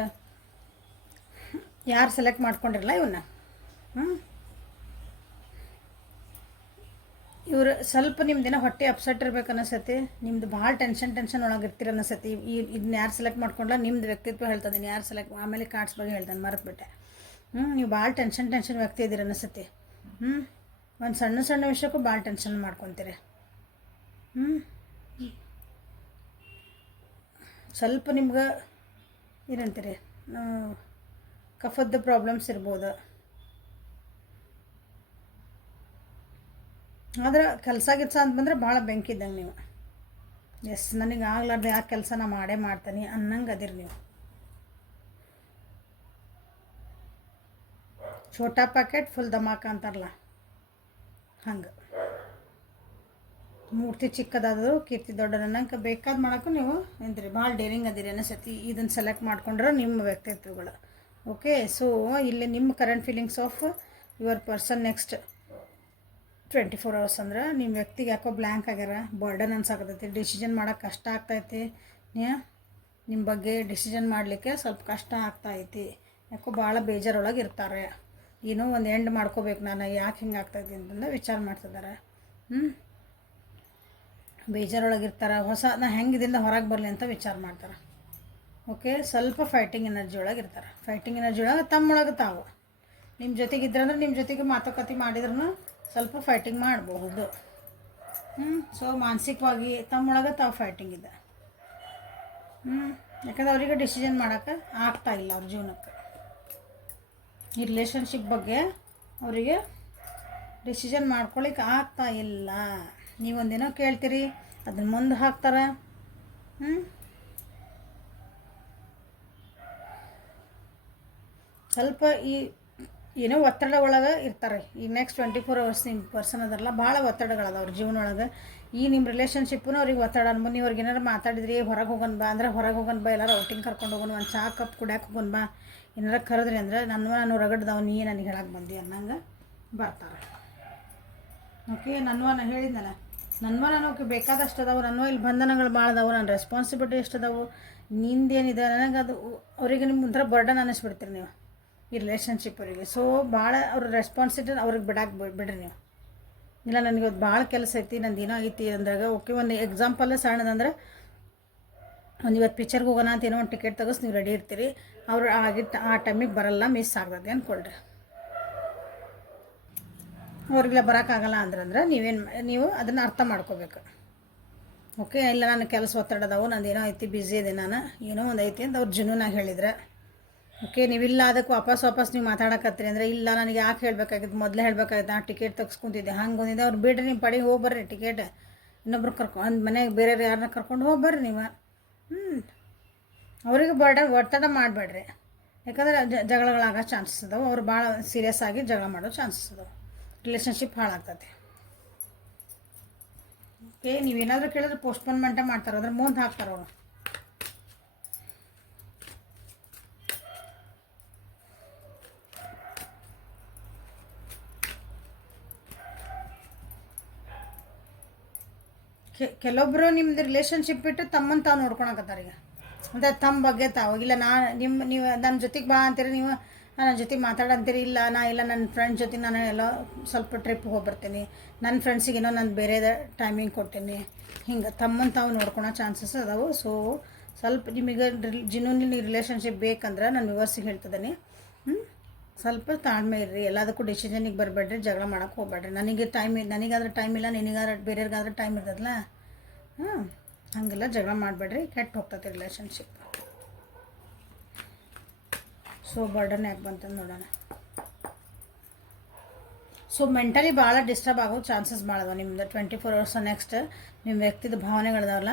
ಯಾರು ಸೆಲೆಕ್ಟ್ ಮಾಡ್ಕೊಂಡಿರಲ್ಲ ಇವನ್ನ. ಇವರು ಸ್ವಲ್ಪ ನಿಮ್ಮ ದಿನ ಹೊಟ್ಟೆ ಅಪ್ಸೆಟ್ ಇರ್ಬೇಕು ಅನಿಸತಿ. ನಿಮ್ದು ಭಾಳ ಟೆನ್ಷನ್ ಒಳಗೆ ಇರ್ತೀರ ಅನಿಸತಿ. ಇದನ್ನ ಯಾರು ಸೆಲೆಕ್ಟ್ ಮಾಡ್ಕೊಂಡ್ಲ ನಿಮ್ದು ವ್ಯಕ್ತಿತ್ವ ಹೇಳ್ತಾನೆ. ಯಾರು ಸೆಲೆಕ್ಟ್ ಆಮೇಲೆ ಕಾರ್ಡ್ಸ್ ಬಗ್ಗೆ ಹೇಳ್ತಾನೆ, ಮರೆತುಬಿಟ್ಟೆ. ನೀವು ಭಾಳ ಟೆನ್ಷನ್ ವ್ಯಕ್ತಿ ಇದ್ದೀರ ಅನಿಸತಿ. ಒಂದು ಸಣ್ಣ ವಿಷಯಕ್ಕೂ ಭಾಳ ಟೆನ್ಷನ್ ಮಾಡ್ಕೊತೀರಿ. ಸ್ವಲ್ಪ ನಿಮ್ಗೆ ಏನಂತೀರಿ ಕಫದ ಪ್ರಾಬ್ಲಮ್ಸ್ ಇರ್ಬೋದು. ಆದ್ರೆ ಕೆಲಸ ಅಂತ ಬಂದರೆ ಭಾಳ ಬೆಂಕಿದ್ದಂಗೆ ನೀವು. ಎಸ್, ನನಗೆ ಆಗ್ಲಾರ್ದು ಯಾವ ಕೆಲಸ ನಾ ಮಾಡೇ ಮಾಡ್ತೀನಿ ಅನ್ನಂಗೆ ಅದಿರಿ ನೀವು. ಛೋಟಾ ಪ್ಯಾಕೆಟ್ ಫುಲ್ ಧಮಾಕ ಅಂತಾರಲ್ಲ ಹಂಗೆ. ಮೂರ್ತಿ ಚಿಕ್ಕದಾದ್ರು ಕೀರ್ತಿ ದೊಡ್ಡದನ್ನಂಗೆ ಬೇಕಾದ ಮಾಡೋಕ್ಕೂ ನೀವು ಎಂದ್ರಿ ಭಾಳ ಡೇರಿಂಗ್ ಅದಿರಿ ಅನಿಸತಿ. ಇದನ್ನು ಸೆಲೆಕ್ಟ್ ಮಾಡ್ಕೊಂಡ್ರೆ ನಿಮ್ಮ ವ್ಯಕ್ತಿತ್ವಗಳು. ಓಕೆ, ಸೊ ಇಲ್ಲಿ ನಿಮ್ಮ current feelings of your person next 24 hours ಅಂದ್ರೆ ನಿಮ್ಮ ವ್ಯಕ್ತಿಗೆ ಯಾಕೋ ಬ್ಲ್ಯಾಂಕ್ ಆಗ್ಯಾರ. ಬರ್ಡನ್ ಅನ್ಸಾಕತ್ತೈತಿ. ಡಿಸಿಷನ್ ಮಾಡೋಕ್ಕೆ ಕಷ್ಟ ಆಗ್ತೈತಿ. ನಿಮ್ಮ ಬಗ್ಗೆ ಡಿಸಿಷನ್ ಮಾಡಲಿಕ್ಕೆ ಸ್ವಲ್ಪ ಕಷ್ಟ ಆಗ್ತಾಯಿತಿ. ಯಾಕೋ ಭಾಳ ಬೇಜಾರೊಳಗೆ ಇರ್ತಾರೆ. ಏನೋ ಒಂದು ಎಂಡ್ ಮಾಡ್ಕೋಬೇಕು, ನಾನು ಯಾಕೆ ಹಿಂಗೆ ಆಗ್ತಾಯಿದ್ದೀನಿ ಅಂತಂದು ವಿಚಾರ ಮಾಡ್ತಿದ್ದಾರೆ. ಬೇಜಾರೊಳಗಿರ್ತಾರೆ. ನಾ ಹೆಂಗಿದಿಂದ ಹೊರಗೆ ಬರಲಿ ಅಂತ ವಿಚಾರ ಮಾಡ್ತಾರೆ. ಓಕೆ, ಸ್ವಲ್ಪ ಫೈಟಿಂಗ್ ಎನರ್ಜಿ ಒಳಗೆ ಇರ್ತಾರೆ. ಫೈಟಿಂಗ್ ಎನರ್ಜಿ ಒಳಗೆ ತಮ್ಮೊಳಗೆ ತಾವು ನಿಮ್ಮ ಜೊತೆಗಿದ್ರಂದ್ರೆ ನಿಮ್ಮ ಜೊತೆಗೆ ಮಾತುಕತೆ ಮಾಡಿದ್ರೂ ಸ್ವಲ್ಪ ಫೈಟಿಂಗ್ ಮಾಡಬಹುದು. ಸೊ ಮಾನಸಿಕವಾಗಿ ತಮ್ಮೊಳಗೆ ತಾವು ಫೈಟಿಂಗ್ ಇದೆ. ಯಾಕಂದ್ರೆ ಅವರಿಗೆ ಡಿಸಿಷನ್ ಮಾಡೋಕ್ಕೆ ಆಗ್ತಾಯಿಲ್ಲ ಅವ್ರ ಜೀವನಕ್ಕೆ. ಈ ರಿಲೇಷನ್ಶಿಪ್ ಬಗ್ಗೆ ಅವರಿಗೆ ಡಿಸಿಷನ್ ಮಾಡ್ಕೊಳ್ಳಿಕ್ಕೆ ಆಗ್ತಾ ಇಲ್ಲ. ನೀವೊಂದಿನ ಕೇಳ್ತೀರಿ, ಅದನ್ನ ಮುಂದೆ ಹಾಕ್ತಾರೆ. ಸ್ವಲ್ಪ ಈ ಏನೋ ಒತ್ತಡ ಒಳಗೆ ಇರ್ತಾರೆ. ಈಗ ನೆಕ್ಸ್ಟ್ 24 hours ನಿಮ್ಮ ಪರ್ಸನ್ ಅದರಲ್ಲ ಭಾಳ ಒತ್ತಡಗಳದ ಅವ್ರ ಜೀವನ ಒಳಗೆ. ಈ ನಿಮ್ಮ ರಿಲೇಷನ್ಶಿಪ್ಪೂ ಅವ್ರಿಗೆ ಒತ್ತಡ ಅನ್ಬೋದು. ನೀವು ಅವ್ರಿಗೆ ಏನಾರು ಮಾತಾಡಿದ್ರಿ ಹೊರಗೆ ಹೋಗೋಣ ಬಾ ಅಂದ್ರೆ ಹೊರಗೆ ಹೋಗೋಣ ಬಾ, ಎಲ್ಲರೂ ಔಟಿಂಗ್ ಕರ್ಕೊಂಡು ಹೋಗೋಣ, ಒಂದು ಚಹಾ ಕಪ್ ಕುಡ್ಯಾಕೆ ಹೋಗೋಣ ಬಾ ಏನಾರ ಕರೆದ್ರಿ ಅಂದ್ರೆ ನಾನು ರಗಡ್ದವ್ ನೀ ನನಗೆ ಹೇಳಕ್ಕೆ ಬಂದಿ ಅನ್ನಂಗೆ ಬರ್ತಾರೆ. ಓಕೆ, ನಾನು ಹೇಳಿದ್ನಲ್ಲ, ನನಗೆ ಬೇಕಾದಷ್ಟು ಅದಾವೆ, ಇಲ್ಲಿ ಬಂಧನಗಳು ಭಾಳ ಅದಾವೆ, ನನ್ನ ರೆಸ್ಪಾನ್ಸಿಬಿಲಿಟಿ ಎಷ್ಟು ಅದಾವೆ, ನಿಂದೇನಿದೆ ನನಗೆ ಅದು ಅವರಿಗೆ ನಿಮ್ಮ ಒಂಥರ ಬರ್ಡನ್ ಅನ್ನಿಸ್ಬಿಡ್ತೀರಿ ನೀವು ಈ ರಿಲೇಷನ್ಶಿಪ್ ಅವರಿಗೆ. ಸೊ ಭಾಳ ಅವ್ರ ರೆಸ್ಪಾನ್ಸಿಬಿಲಿಟಿ ಅವ್ರಿಗೆ ಬಿಡ್ರಿ ನೀವು. ಇಲ್ಲ ನನಗೆ ಇವತ್ತು ಭಾಳ ಕೆಲಸ ಐತಿ, ನಂದು ಏನೋ ಐತಿ ಅಂದಾಗ ಓಕೆ. ಒಂದು ಎಕ್ಸಾಂಪಲ್ ಸಣ್ಣದಂದ್ರೆ, ಒಂದು ಇವತ್ತು ಪಿಕ್ಚರ್ಗೆ ಹೋಗೋಣ ಅಂತ ಏನೋ ಒಂದು ಟಿಕೆಟ್ ತೆಗೆಸಿ ನೀವು ರೆಡಿ ಇರ್ತೀರಿ, ಅವ್ರು ಆ ಟೈಮಿಗೆ ಬರಲ್ಲ, ಮಿಸ್ ಆಗ್ತದೆ ಅಂದ್ಕೊಳ್ರಿ. ಅವ್ರಿಗೆಲ್ಲ ಬರೋಕ್ಕಾಗಲ್ಲ ಅಂದ್ರೆ ನೀವು ಅದನ್ನು ಅರ್ಥ ಮಾಡ್ಕೋಬೇಕು. ಓಕೆ, ಇಲ್ಲ ನನ್ನ ಕೆಲಸ ಒತ್ತಡ ಅದಾವು, ನಂದು ಏನೋ ಐತಿ, ಬ್ಯುಸಿ ಇದೆ, ನಾನು ಏನೋ ಒಂದು ಐತಿ ಅಂತ ಅವ್ರು ಜುನೂನಾಗಿ ಹೇಳಿದ್ರೆ ಓಕೆ. ನೀವಿಲ್ಲ ಅದಕ್ಕೆ ವಾಪಸ್ ನೀವು ಮಾತಾಡಕತ್ತೀರಿ ಅಂದರೆ, ಇಲ್ಲ ನನಗೆ ಯಾಕೆ ಹೇಳಬೇಕಾಗಿತ್ತು, ಮೊದಲೇ ಹೇಳಬೇಕಾಗಿತ್ತು, ನಾನು ಟಿಕೆಟ್ ತೆಗೆಸ್ಕೊಂತಿದ್ದೆ, ಹಂಗೆ ಬಂದಿದ್ದೆ, ಅವ್ರು ಬಿಡ್ರಿ, ನಿಮ್ಮ ಪಡೆಗೆ ಹೋಗಿ ಬರ್ರಿ, ಟಿಕೆಟ್ ಇನ್ನೊಬ್ರು ಕರ್ಕೊಂಡು ಮನೆಗೆ ಬೇರೆಯವ್ರು ಯಾರನ್ನ ಕರ್ಕೊಂಡು ಹೋಗಿ ಬರ್ರಿ ನೀವು. ಅವ್ರಿಗೆ ಒತ್ತಡ ಮಾಡಬೇಡ್ರಿ, ಯಾಕಂದ್ರೆ ಜಗಳಗಳಾಗೋ ಚಾನ್ಸಸ್ ಅದಾವೆ. ಅವ್ರು ಭಾಳ ಸೀರಿಯಸ್ ಆಗಿ ಜಗಳ ಮಾಡೋ ಚಾನ್ಸಸ್ ಅದಾವೆ, ರಿಲೇಷನ್ಶಿಪ್ ಹಾಳಾಗ್ತದೆ. ಓಕೆ, ನೀವೇನಾದರೂ ಕೇಳಿದ್ರೆ ಪೋಸ್ಟ್ಪೋನ್ಮೆಂಟೇ ಮಾಡ್ತಾರೆ, ಅದ್ರ ಮುಂದೆ ಹಾಕ್ತಾರೆ ಅವರು. ಕೆಲವೊಬ್ಬರು ನಿಮ್ಮದು ರಿಲೇಷನ್ಶಿಪ್ ಬಿಟ್ಟು ತಮ್ಮನ್ನು ತಾವು ನೋಡ್ಕೊಳಕತ್ತಾರೆ ಈಗ. ಅಂದರೆ ತಮ್ಮ ಬಗ್ಗೆ ತಾವು ಇಲ್ಲ, ನೀವು ನನ್ನ ಜೊತೆಗೆ ಬಾ ಅಂತೀರಿ, ನೀವು ನನ್ನ ಜೊತೆಗೆ ಮಾತಾಡಂತೀರಿ, ಇಲ್ಲ ನನ್ನ ಫ್ರೆಂಡ್ ಜೊತೆ ನಾನು ಎಲ್ಲೋ ಸ್ವಲ್ಪ ಟ್ರಿಪ್ ಹೋಗ್ಬರ್ತೀನಿ, ನನ್ನ ಫ್ರೆಂಡ್ಸಿಗೇನೋ ನಾನು ಬೇರೆ ಟೈಮಿಂಗ್ ಕೊಡ್ತೀನಿ, ಹಿಂಗೆ ತಮ್ಮನ್ನು ತಾವು ನೋಡ್ಕೊಳೋ ಚಾನ್ಸಸ್ ಅದಾವೆ. ಸೊ ಸ್ವಲ್ಪ ನಿಮಗೆ ಜಿನ್ಯೂನ್ಲಿ ರಿಲೇಷನ್ಶಿಪ್ ಬೇಕಂದ್ರೆ ನಾನು ವಿವರ್ಸಿಗೆ ಹೇಳ್ತಿದ್ದೀನಿ. ಸ್ವಲ್ಪ ತಾಳ್ಮೆ ಇರ್ರಿ, ಎಲ್ಲದಕ್ಕೂ ಡಿಸಿಷನಿಗೆ ಬರಬೇಡ್ರಿ, ಜಗಳ ಮಾಡೋಕ್ಕೆ ಹೋಗ್ಬೇಡ್ರಿ. ನನಗಾದ್ರೆ ಟೈಮ್ ಇಲ್ಲ, ನಿನಗಾದ್ರೆ ಬೇರೆಯವ್ರಿಗಾದ್ರೆ ಟೈಮ್ ಇರ್ತದಲ್ಲ, ಹಾಗೆಲ್ಲ ಜಗಳ ಮಾಡಬೇಡ್ರಿ, ಕೆಟ್ಟು ಹೋಗ್ತದೆ ರಿಲೇಷನ್ಶಿಪ್. ಸೊ ಬರ್ಡನ್ ಯಾಕೆ ಬಂತಂದು ನೋಡೋಣ. ಸೊ ಮೆಂಟಲಿ ಭಾಳ ಡಿಸ್ಟರ್ಬ್ ಆಗೋ ಚಾನ್ಸಸ್ ಭಾಳ ಅದಾವೆ ನಿಮ್ದು 24 hours. ನೆಕ್ಸ್ಟ್ ನಿಮ್ಮ ವ್ಯಕ್ತಿದ ಭಾವನೆಗಳಿದಾವಲ್ಲ,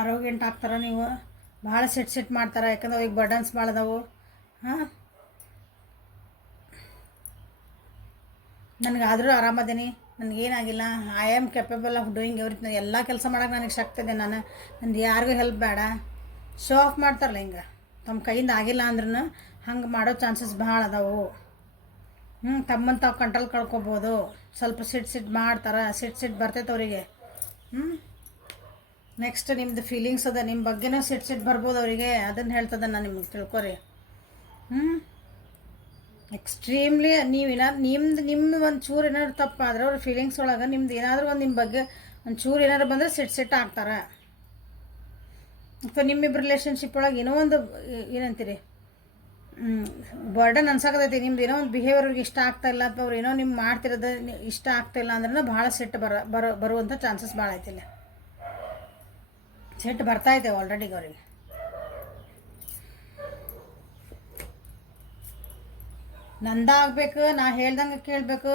ಆರೋಗ್ಯಂಟ್ ಆಗ್ತಾರೆ, ನೀವು ಭಾಳ ಸಿಟ್ ಮಾಡ್ತಾರೆ, ಯಾಕಂದ್ರೆ ಅವ್ರಿಗೆ ಬರ್ಡನ್ಸ್ ಭಾಳ ಅದಾವು. ನನಗಾದರೂ ಆರಾಮದೇನಿ, ನನಗೇನಾಗಿಲ್ಲ, I am capable of doing everything, ಎಲ್ಲ ಕೆಲಸ ಮಾಡೋಕೆ ನನಗೆ ಶಕ್ತಿ ಇದೆ, ನಂದು ಯಾರಿಗೂ ಹೆಲ್ಪ್ ಬೇಡ. ಶೋ ಆಫ್ ಮಾಡ್ತಾರಲ್ಲ ಹಿಂಗೆ, ತಮ್ಮ ಕೈಯಿಂದ ಆಗಿಲ್ಲ ಅಂದ್ರೂ ಹಂಗೆ ಮಾಡೋ ಚಾನ್ಸಸ್ ಭಾಳ ಅದಾವು. ತಮ್ಮನ್ನು ತಾವು ಕಂಟ್ರೋಲ್ ಕಳ್ಕೊಬೋದು. ಸ್ವಲ್ಪ ಸಿಟ್ ಮಾಡ್ತಾರೆ, ಸಿಟ್ ಬರ್ತೈತೆ ಅವರಿಗೆ. ನೆಕ್ಸ್ಟ್ ನಿಮ್ಮದು ಫೀಲಿಂಗ್ಸ್ ಅದ, ನಿಮ್ಮ ಬಗ್ಗೆನೂ ಸಿಟ್ ಬರ್ಬೋದು ಅವರಿಗೆ, ಅದನ್ನು ಹೇಳ್ತದೆ ನಾನು ನಿಮ್ಗೆ ತಿಳ್ಕೊರಿ. ಎಕ್ಸ್ಟ್ರೀಮ್ಲಿ ನಿಮ್ದು ಒಂದು ಚೂರು ಏನಾದ್ರು ತಪ್ಪಾದ್ರೆ ಅವ್ರ ಫೀಲಿಂಗ್ಸ್ ಒಳಗೆ ನಿಮ್ದು ಏನಾದರೂ ಒಂದು ನಿಮ್ಮ ಬಗ್ಗೆ ಒಂದು ಚೂರು ಏನಾದ್ರು ಬಂದರೆ ಸಿಟ್ ಆಗ್ತಾರೆ. ಅಥವಾ ನಿಮ್ಮಿಬ್ಬರು ರಿಲೇಷನ್ಶಿಪ್ ಒಳಗೆ ಏನೋ ಒಂದು ಏನಂತೀರಿ ಬರ್ಡನ್ ಅನ್ಸಾಕತೈತಿ, ನಿಮ್ದು ಏನೋ ಒಂದು ಬಿಹೇವಿಯರ್ ಅವ್ರಿಗೆ ಇಷ್ಟ ಆಗ್ತಾಯಿಲ್ಲ, ಅಥವಾ ಅವ್ರು ಏನೋ ನಿಮ್ಮ ಮಾಡ್ತಿರೋದು ಇಷ್ಟ ಆಗ್ತಾಯಿಲ್ಲ ಅಂದ್ರೆ ಭಾಳ ಸಿಟ್ಟು ಬರುವಂಥ ಚಾನ್ಸಸ್ ಭಾಳ ಐತಿಲ್ಲ. ಸಿಟ್ಟು ಬರ್ತಾಯಿದೆ ಆಲ್ರೆಡಿ ಅವ್ರಿಗೆ. ನಂದಾಗಬೇಕು, ನಾ ಹೇಳ್ದಂಗೆ ಕೇಳಬೇಕು.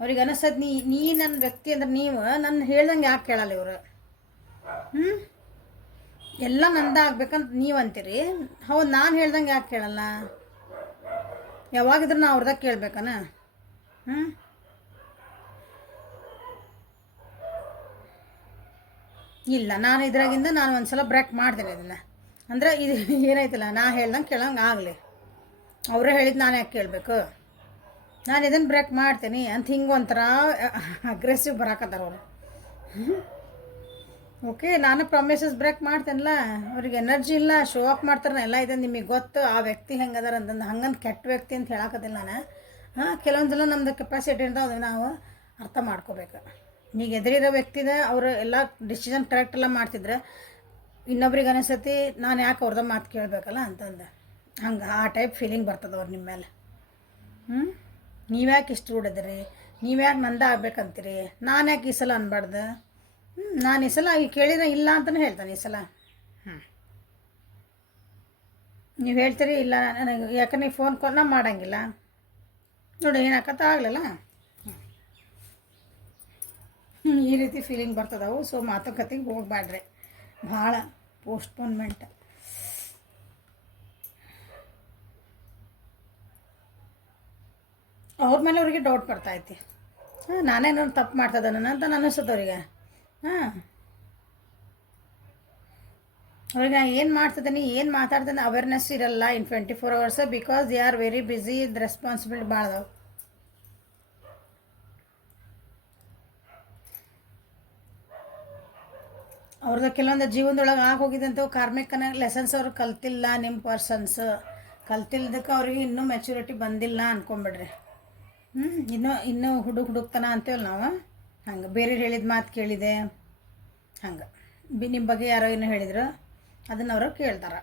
ಅವ್ರಿಗೆ ಅನಿಸ್ತದೆ ನೀ ನನ್ನ ವ್ಯಕ್ತಿ ಅಂದ್ರೆ ನೀವು ನನ್ನ ಹೇಳ್ದಂಗೆ ಯಾಕೆ ಕೇಳಲ್ಲ ಇವರು. ಎಲ್ಲ ನಂದಾಗಬೇಕಂತ ನೀವು ಅಂತೀರಿ, ಹೌದು ನಾನು ಹೇಳ್ದಂಗೆ ಯಾಕೆ ಕೇಳಲ್ಲ? ಯಾವಾಗಿದ್ರು ನಾ ಅವ್ರದಾಗ ಕೇಳ್ಬೇಕನ? ಇಲ್ಲ, ನಾನು ಇದ್ರಾಗಿಂದ ನಾನು ಒಂದು ಸಲ ಬ್ರೇಕ್ ಮಾಡ್ತೇನೆ ಇದನ್ನು. ಅಂದರೆ ಇದು ಏನಾಯ್ತಲ್ಲ, ನಾ ಹೇಳ್ದಂಗೆ ಕೇಳಂಗೆ ಆಗಲಿ, ಅವರೇ ಹೇಳಿದ್ದು ನಾನು ಯಾಕೆ ಕೇಳಬೇಕು, ನಾನು ಇದನ್ನು ಬ್ರೇಕ್ ಮಾಡ್ತೀನಿ ಅಂತ ಹಿಂಗೆ ಒಂಥರ ಅಗ್ರೆಸಿವ್ ಬರಾಕತ್ತಾರ ಅವರು. ಓಕೆ, ನಾನು ಪ್ರಾಮಿಸಸ್ ಬ್ರೇಕ್ ಮಾಡ್ತೇನಲ್ಲ, ಅವ್ರಿಗೆ ಎನರ್ಜಿ ಇಲ್ಲ, ಶೋ ಆಫ್ ಮಾಡ್ತಾರೆ, ಎಲ್ಲ ಇದೆ ನಿಮಗೆ ಗೊತ್ತು ಆ ವ್ಯಕ್ತಿ ಹೆಂಗದಾರ ಅಂತಂದು. ಹಂಗಂತ ಕೆಟ್ಟ ವ್ಯಕ್ತಿ ಅಂತ ಹೇಳಕತ್ತಿಲ್ಲ ನಾನು. ಕೆಲವೊಂದೆಲ್ಲ ನಮ್ಮದು ಕೆಪಾಸಿಟಿ ಅಂತ ಅದು ನಾವು ಅರ್ಥ ಮಾಡ್ಕೋಬೇಕು. ಈಗ ಎದುರಿರೋ ವ್ಯಕ್ತಿದ ಅವರು ಎಲ್ಲ ಡಿಸಿಷನ್ ಕರೆಕ್ಟೆಲ್ಲ ಮಾಡ್ತಿದ್ರೆ ಇನ್ನೊಬ್ರಿಗೆ ಅನಿಸ್ತತಿ ನಾನು ಯಾಕೆ ಅವ್ರದ ಮಾತು ಕೇಳಬೇಕಲ್ಲ ಅಂತಂದು. ಹಂಗೆ ಆ ಟೈಪ್ ಫೀಲಿಂಗ್ ಬರ್ತದೆ ಅವ್ರು ನಿಮ್ಮ ಮೇಲೆ. ನೀವ್ಯಾಕೆ ಇಷ್ಟು ರೂಢದಿರಿ, ನೀವ್ಯಾಕೆ ನಂದ ಆಗ್ಬೇಕಂತೀರಿ, ನಾನು ಯಾಕೆ ಈ ಸಲ ಅನ್ಬಾರ್ದು, ನಾನು ಈ ಸಲ ಈಗ ಕೇಳಿದ್ರೆ ಇಲ್ಲ ಅಂತಲೇ ಹೇಳ್ತಾನೆ ಈ ಸಲ. ನೀವು ಹೇಳ್ತೀರಿ ಇಲ್ಲ ನನಗೆ, ಯಾಕೆ ನೀವು ಫೋನ್ ಕಾಲ್ ನಾ ಮಾಡೋಂಗಿಲ್ಲ ನೋಡಿ, ಏನಾಕತ್ತ ಆಗಲಿಲ್ಲ, ಈ ರೀತಿ ಫೀಲಿಂಗ್ ಬರ್ತದವು. ಸೊ ಮಾತುಕತೆಗೆ ಹೋಗ್ಬೇಡ್ರಿ, ಭಾಳ ಪೋಸ್ಟ್ಪೋನ್ಮೆಂಟ್. ಅವ್ರ ಮೇಲೆ ಅವ್ರಿಗೆ ಡೌಟ್ ಬರ್ತೈತಿ. ನಾನೇನಾದ್ರು ತಪ್ಪು ಮಾಡ್ತದಾನ ಅಂತ ಅನ್ನಿಸುತ್ತೆ ಅವ್ರಿಗೆ. ಅವ್ರಿಗೆ ನಾನು ಏನು ಮಾಡ್ತಿದ್ದೀನಿ, ಏನು ಮಾತಾಡ್ತೀನಿ ಅವೇರ್ನೆಸ್ ಇರಲ್ಲ ಇನ್ 24 hours, because they are very busy. Responsibility ಭಾಳ ಅದಾವೆ. ಅವ್ರದ್ದು ಕೆಲವೊಂದು ಜೀವನದೊಳಗೆ ಹೋಗಿದ್ದಂಥವು ಕಾರ್ಮಿಕನ ಲೆಸನ್ಸ್ ಅವ್ರು ಕಲ್ತಿಲ್ಲ. ನಿಮ್ಮ ಪರ್ಸನ್ಸ್ ಕಲ್ತಿಲ್ದಕ್ಕೆ ಅವ್ರಿಗೆ ಇನ್ನೂ ಮೆಚುರಿಟಿ ಬಂದಿಲ್ಲ ಅಂದ್ಕೊಂಬಿಡ್ರಿ. ಇನ್ನೂ ಹುಡುಕ್ತಾನ ಅಂತೇಳಿ ನಾವು ಹಂಗೆ ಬೇರೆ ಹೇಳಿದ ಮಾತು ಕೇಳಿದೆ ಹಂಗೆ ನಿಮ್ಮ ಬಗ್ಗೆ ಯಾರೋ ಏನೋ ಹೇಳಿದ್ರು ಅದನ್ನು ಅವರು ಕೇಳ್ತಾರೆ.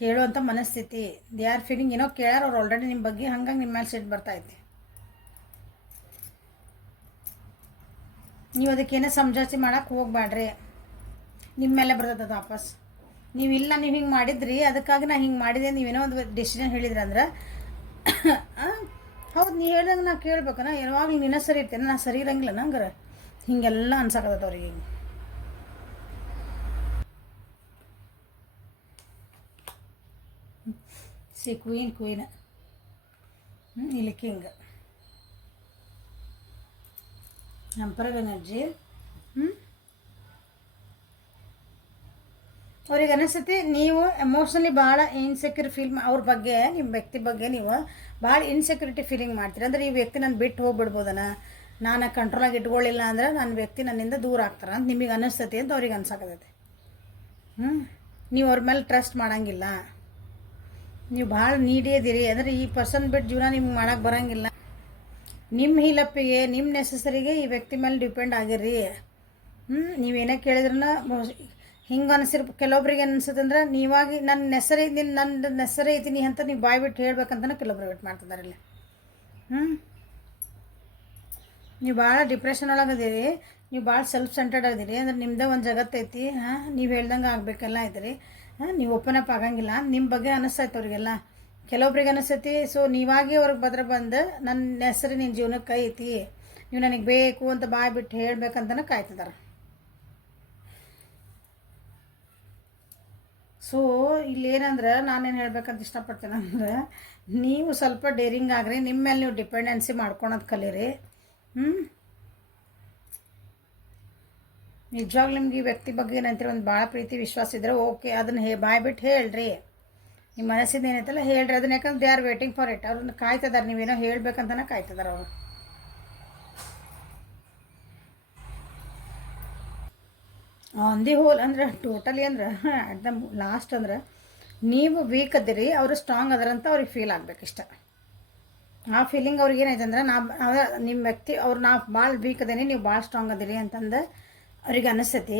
ಕೇಳುವಂಥ ಮನಸ್ಥಿತಿ, ದೇ ಆರ್ ಫೀಲಿಂಗ್ ಏನೋ ಕೇಳ್ಯಾರ ಅವ್ರು ಆಲ್ರೆಡಿ ನಿಮ್ಮ ಬಗ್ಗೆ, ಹಂಗಾಗಿ ನಿಮ್ಮ ಮೇಲೆ ಸಿಟ್ಟು ಬರ್ತೈತಿ. ನೀವು ಅದಕ್ಕೇನೋ ಸಮಜಾತಿ ಮಾಡೋಕ್ಕೆ ಹೋಗ್ಬೇಡ್ರಿ. ನಿಮ್ಮ ಮೇಲೆ ಬರ್ತದೆ ವಾಪಸ್. ನೀವು ಹಿಂಗೆ ಮಾಡಿದ್ರಿ, ಅದಕ್ಕಾಗಿ ನಾ ಹಿಂಗೆ ಮಾಡಿದೆ, ನೀವೇನೋ ಒಂದು ಡಿಸಿಷನ್ ಹೇಳಿದ್ರಿ ಅಂದ್ರೆ ಹೌದು ನೀ ಹೇಳ್ದಂಗೆ ನಾ ಕೇಳ್ಬೇಕನ, ಯಾವಾಗಲೂ ನಿನ್ನ ಸರಿ ಇರ್ತೇನೆ, ನಾ ಸರಿ ಇರಂಗಿಲ್ಲ ನಂಗಾರೆ ಹೀಗೆಲ್ಲ ಅನ್ಸಕತ್ತದ ಅವ್ರಿಗೆ. ಕ್ವೀನ್ ಇಲ್ಲಿ ಕಿಂಗ್ ಎಂಪರರ್ ಎನರ್ಜಿ. ಅವ್ರಿಗೆ ಅನಿಸುತ್ತೆ ನೀವು ಎಮೋಷ್ನಲಿ ಭಾಳ ಇನ್ಸೆಕ್ಯೂರ್ ಫೀಲ್ ಅವ್ರ ಬಗ್ಗೆ, ನಿಮ್ಮ ವ್ಯಕ್ತಿ ಬಗ್ಗೆ ನೀವು ಭಾಳ ಇನ್ಸೆಕ್ಯೂರಿಟಿ ಫೀಲಿಂಗ್ ಮಾಡ್ತೀರಿ. ಅಂದರೆ ಈ ವ್ಯಕ್ತಿ ನಾನು ಬಿಟ್ಟು ಹೋಗ್ಬಿಡ್ಬೋದನ, ನಾನು ಕಂಟ್ರೋಲಾಗಿ ಇಟ್ಕೊಳ್ಳಿಲ್ಲ ಅಂದ್ರೆ ನನ್ನ ವ್ಯಕ್ತಿ ನನ್ನಿಂದ ದೂರ ಆಗ್ತಾರೆ ಅಂತ ನಿಮಗೆ ಅನಿಸ್ತತಿ ಅಂತ ಅವ್ರಿಗೆ ಅನ್ಸಾಕತೈತಿ. ನೀವು ಅವ್ರ ಮೇಲೆ ಟ್ರಸ್ಟ್ ಮಾಡೋಂಗಿಲ್ಲ, ನೀವು ಭಾಳ ನೀಡಿ ಇದೀರಿ. ಅಂದರೆ ಈ ಪರ್ಸನ್ ಬಿಟ್ಟು ಜೀವನ ನಿಮ್ಗೆ ಮಾಡೋಕ್ಕೆ ಬರೋಂಗಿಲ್ಲ. ನಿಮ್ಮ ಹೀಲಪ್ಪಿಗೆ, ನಿಮ್ಮ ನೆಸಸರಿಗೆ ಈ ವ್ಯಕ್ತಿ ಮೇಲೆ ಡಿಪೆಂಡ್ ಆಗಿರ್ರಿ. ನೀವೇನೇ ಕೇಳಿದ್ರೂ ಹಿಂಗೆ ಕೆಲವೊಬ್ರಿಗೆ ಅನಿಸುತ್ತೆ ಅಂದ್ರೆ ನೀವಾಗಿ ನನ್ನ ನೆಸರೇ ಐತೀನಿ ಅಂತ ನೀವು ಬಾಯ್ ಬಿಟ್ಟು ಹೇಳ್ಬೇಕಂತಲೇ ಕೆಲವೊಬ್ರು ವೇಟ್ ಮಾಡ್ತಿದ್ದಾರೆ ಇಲ್ಲಿ. ನೀವು ಭಾಳ ಡಿಪ್ರೆಷನ್ ಒಳಗದೀರಿ, ನೀವು ಭಾಳ ಸೆಲ್ಫ್ ಸೆಂಟರ್ಡ್ ಅದೀರಿ. ಅಂದ್ರೆ ನಿಮ್ಮದೇ ಒಂದು ಜಗತ್ತೈತಿ. ನೀವು ಹೇಳ್ದಂಗೆ ಆಗಬೇಕೆಲ್ಲ ಐತ್ರಿ. ನೀವು ಓಪನ್ ಅಪ್ ಆಗಂಗಿಲ್ಲ. ನಿಮ್ಮ ಬಗ್ಗೆ ಅನಿಸ್ತೈತೆ ಅವ್ರಿಗೆಲ್ಲ, ಕೆಲವೊಬ್ರಿಗೆ ಅನಿಸ್ತೈತಿ. ಸೊ ನೀವಾಗಿ ಅವ್ರಿಗೆ ಬಂದು ನನ್ನ ಹೆಸರು ನಿನ್ನ ಜೀವನಕ್ಕೆ ಐತಿ, ನೀವು ನನಗೆ ಬೇಕು ಅಂತ ಬಾಯ್ ಬಿಟ್ಟು ಹೇಳ್ಬೇಕಂತಲೇ ಕಾಯ್ತಿದ್ದಾರೆ. ಸೊ ಇಲ್ಲೇನಂದ್ರೆ ನಾನೇನು ಹೇಳ್ಬೇಕಂತ ಇಷ್ಟಪಡ್ತೇನೆ ಅಂದ್ರೆ, ನೀವು ಸ್ವಲ್ಪ ಡೇರಿಂಗ್ ಆಗ್ರಿ, ನಿಮ್ಮ ಮೇಲೆ ನೀವು ಡಿಪೆಂಡೆನ್ಸಿ ಮಾಡ್ಕೊಳೋದು ಕಲೀರಿ. ನಿಜವಾಗ್ಲೂ ನಿಮ್ಗೆ ಈ ವ್ಯಕ್ತಿ ಬಗ್ಗೆ ಏನಂತೀರಿ ಒಂದು ಭಾಳ ಪ್ರೀತಿ ವಿಶ್ವಾಸ ಇದ್ದರೆ ಓಕೆ, ಅದನ್ನು ಬಾಯ್ ಬಿಟ್ಟು ಹೇಳ್ರಿ. ನಿಮ್ಮ ಮನಸ್ಸಿಂದ ಏನೈತಲ್ಲ ಹೇಳ್ರಿ ಅದನ್ನ, ಯಾಕಂದ್ರೆ they are waiting for it. ಅವ್ರನ್ನ ಕಾಯ್ತಿದ್ದಾರೆ, ನೀವೇನೋ ಹೇಳ್ಬೇಕಂತನೇ ಕಾಯ್ತಿದ್ದಾರೆ ಅವರು. ಆನ್ ದಿ ಹೋಲ್ ಅಂದ್ರೆ ಟೋಟಲಿ ಅಂದ್ರೆ ಅಟ್ ದ ಲಾಸ್ಟ್ ಅಂದ್ರೆ ನೀವು ವೀಕ್ ಅದಿರಿ, ಅವರು ಸ್ಟ್ರಾಂಗ್ ಅದರಂತ ಅವ್ರಿಗೆ ಫೀಲ್ ಆಗ್ಬೇಕಿಷ್ಟ. ಆ ಫೀಲಿಂಗ್ ಅವ್ರಿಗೆ ಏನಾಯ್ತು ಅಂದ್ರೆ ನಿಮ್ಮ ವ್ಯಕ್ತಿ ನಾ ಭಾಳ ವೀಕ್ ಅದೇನಿ, ನೀವು ಭಾಳ ಸ್ಟ್ರಾಂಗ್ ಅದಿರಿ ಅಂತಂದು ಅವ್ರಿಗೆ ಅನಿಸ್ತೈತಿ.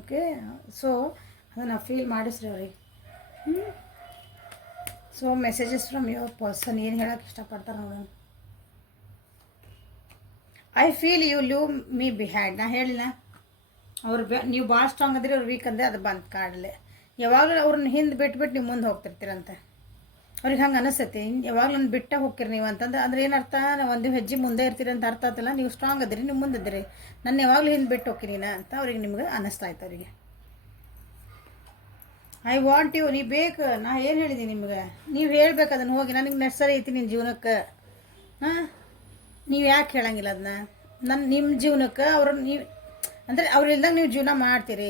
ಓಕೆ, ಸೊ ಅದನ್ನು ಫೀಲ್ ಮಾಡಿಸ್ರಿ ಅವ್ರಿಗೆ. So messages from your person ಏನು ಹೇಳೋಕ್ಕೆ ಇಷ್ಟಪಡ್ತಾರೆ ನೋಡೋಣ. I feel you leave me behind. ನಾ ಹೇಳಿಲ್ಲ ನೀವು ಭಾಳ ಸ್ಟ್ರಾಂಗ್ ಅದಿರಿ, ಅವ್ರು ವೀಕ್ ಅಂದರೆ ಅದು ಬಂದು ಕಾಡಲೆ. ಯಾವಾಗಲೂ ಅವ್ರನ್ನ ಹಿಂದೆ ಬಿಟ್ಬಿಟ್ಟು ನೀವು ಮುಂದೆ ಹೋಗ್ತಿರ್ತೀರಂತೆ. ಅವ್ರಿಗೆ ಹಂಗೆ ಅನಿಸ್ತೈತಿ, ಯಾವಾಗಲೂ ನನ್ನ ಬಿಟ್ಟ ಹೋಗ್ತೀರಿ ನೀವು ಅಂತಂದ್ರೆ ಅಂದ್ರೆ ಏನರ್ಥ, ಒಂದು ಹೆಜ್ಜೆ ಮುಂದೆ ಇರ್ತೀರಿ ಅಂತ ಅರ್ಥ ಆಗ್ತಿಲ್ಲ. ನೀವು ಸ್ಟ್ರಾಂಗ್ ಅದಿರಿ, ನೀವು ಮುಂದೆ ಇದ್ದೀರಿ, ನನ್ನ ಯಾವಾಗಲೂ ಹಿಂದೆ ಬಿಟ್ಟು ಹೋಗ್ತೀನಿನ ಅಂತ ಅವ್ರಿಗೆ ನಿಮ್ಗೆ ಅನ್ನಿಸ್ತಾ ಇತ್ತು ಅವರಿಗೆ. ಐ ವಾಂಟ್ ಯು, ನೀವು ಬೇಕು. ನಾ ಏನು ಹೇಳಿದ್ದೀನಿ ನಿಮ್ಗೆ, ನೀವು ಹೇಳ್ಬೇಕು ಅದನ್ನು ಹೋಗಿ, ನನಗೆ ನೆಸರಿ ಐತಿ ನಿನ್ನ ಜೀವನಕ್ಕೆ. ನೀವು ಯಾಕೆ ಹೇಳಂಗಿಲ್ಲ ಅದನ್ನ ನಿಮ್ಮ ಜೀವನಕ್ಕೆ? ನೀವು ಅಂದರೆ ಅವ್ರಿಲ್ದಂಗೆ ನೀವು ಜೀವನ ಮಾಡ್ತೀರಿ,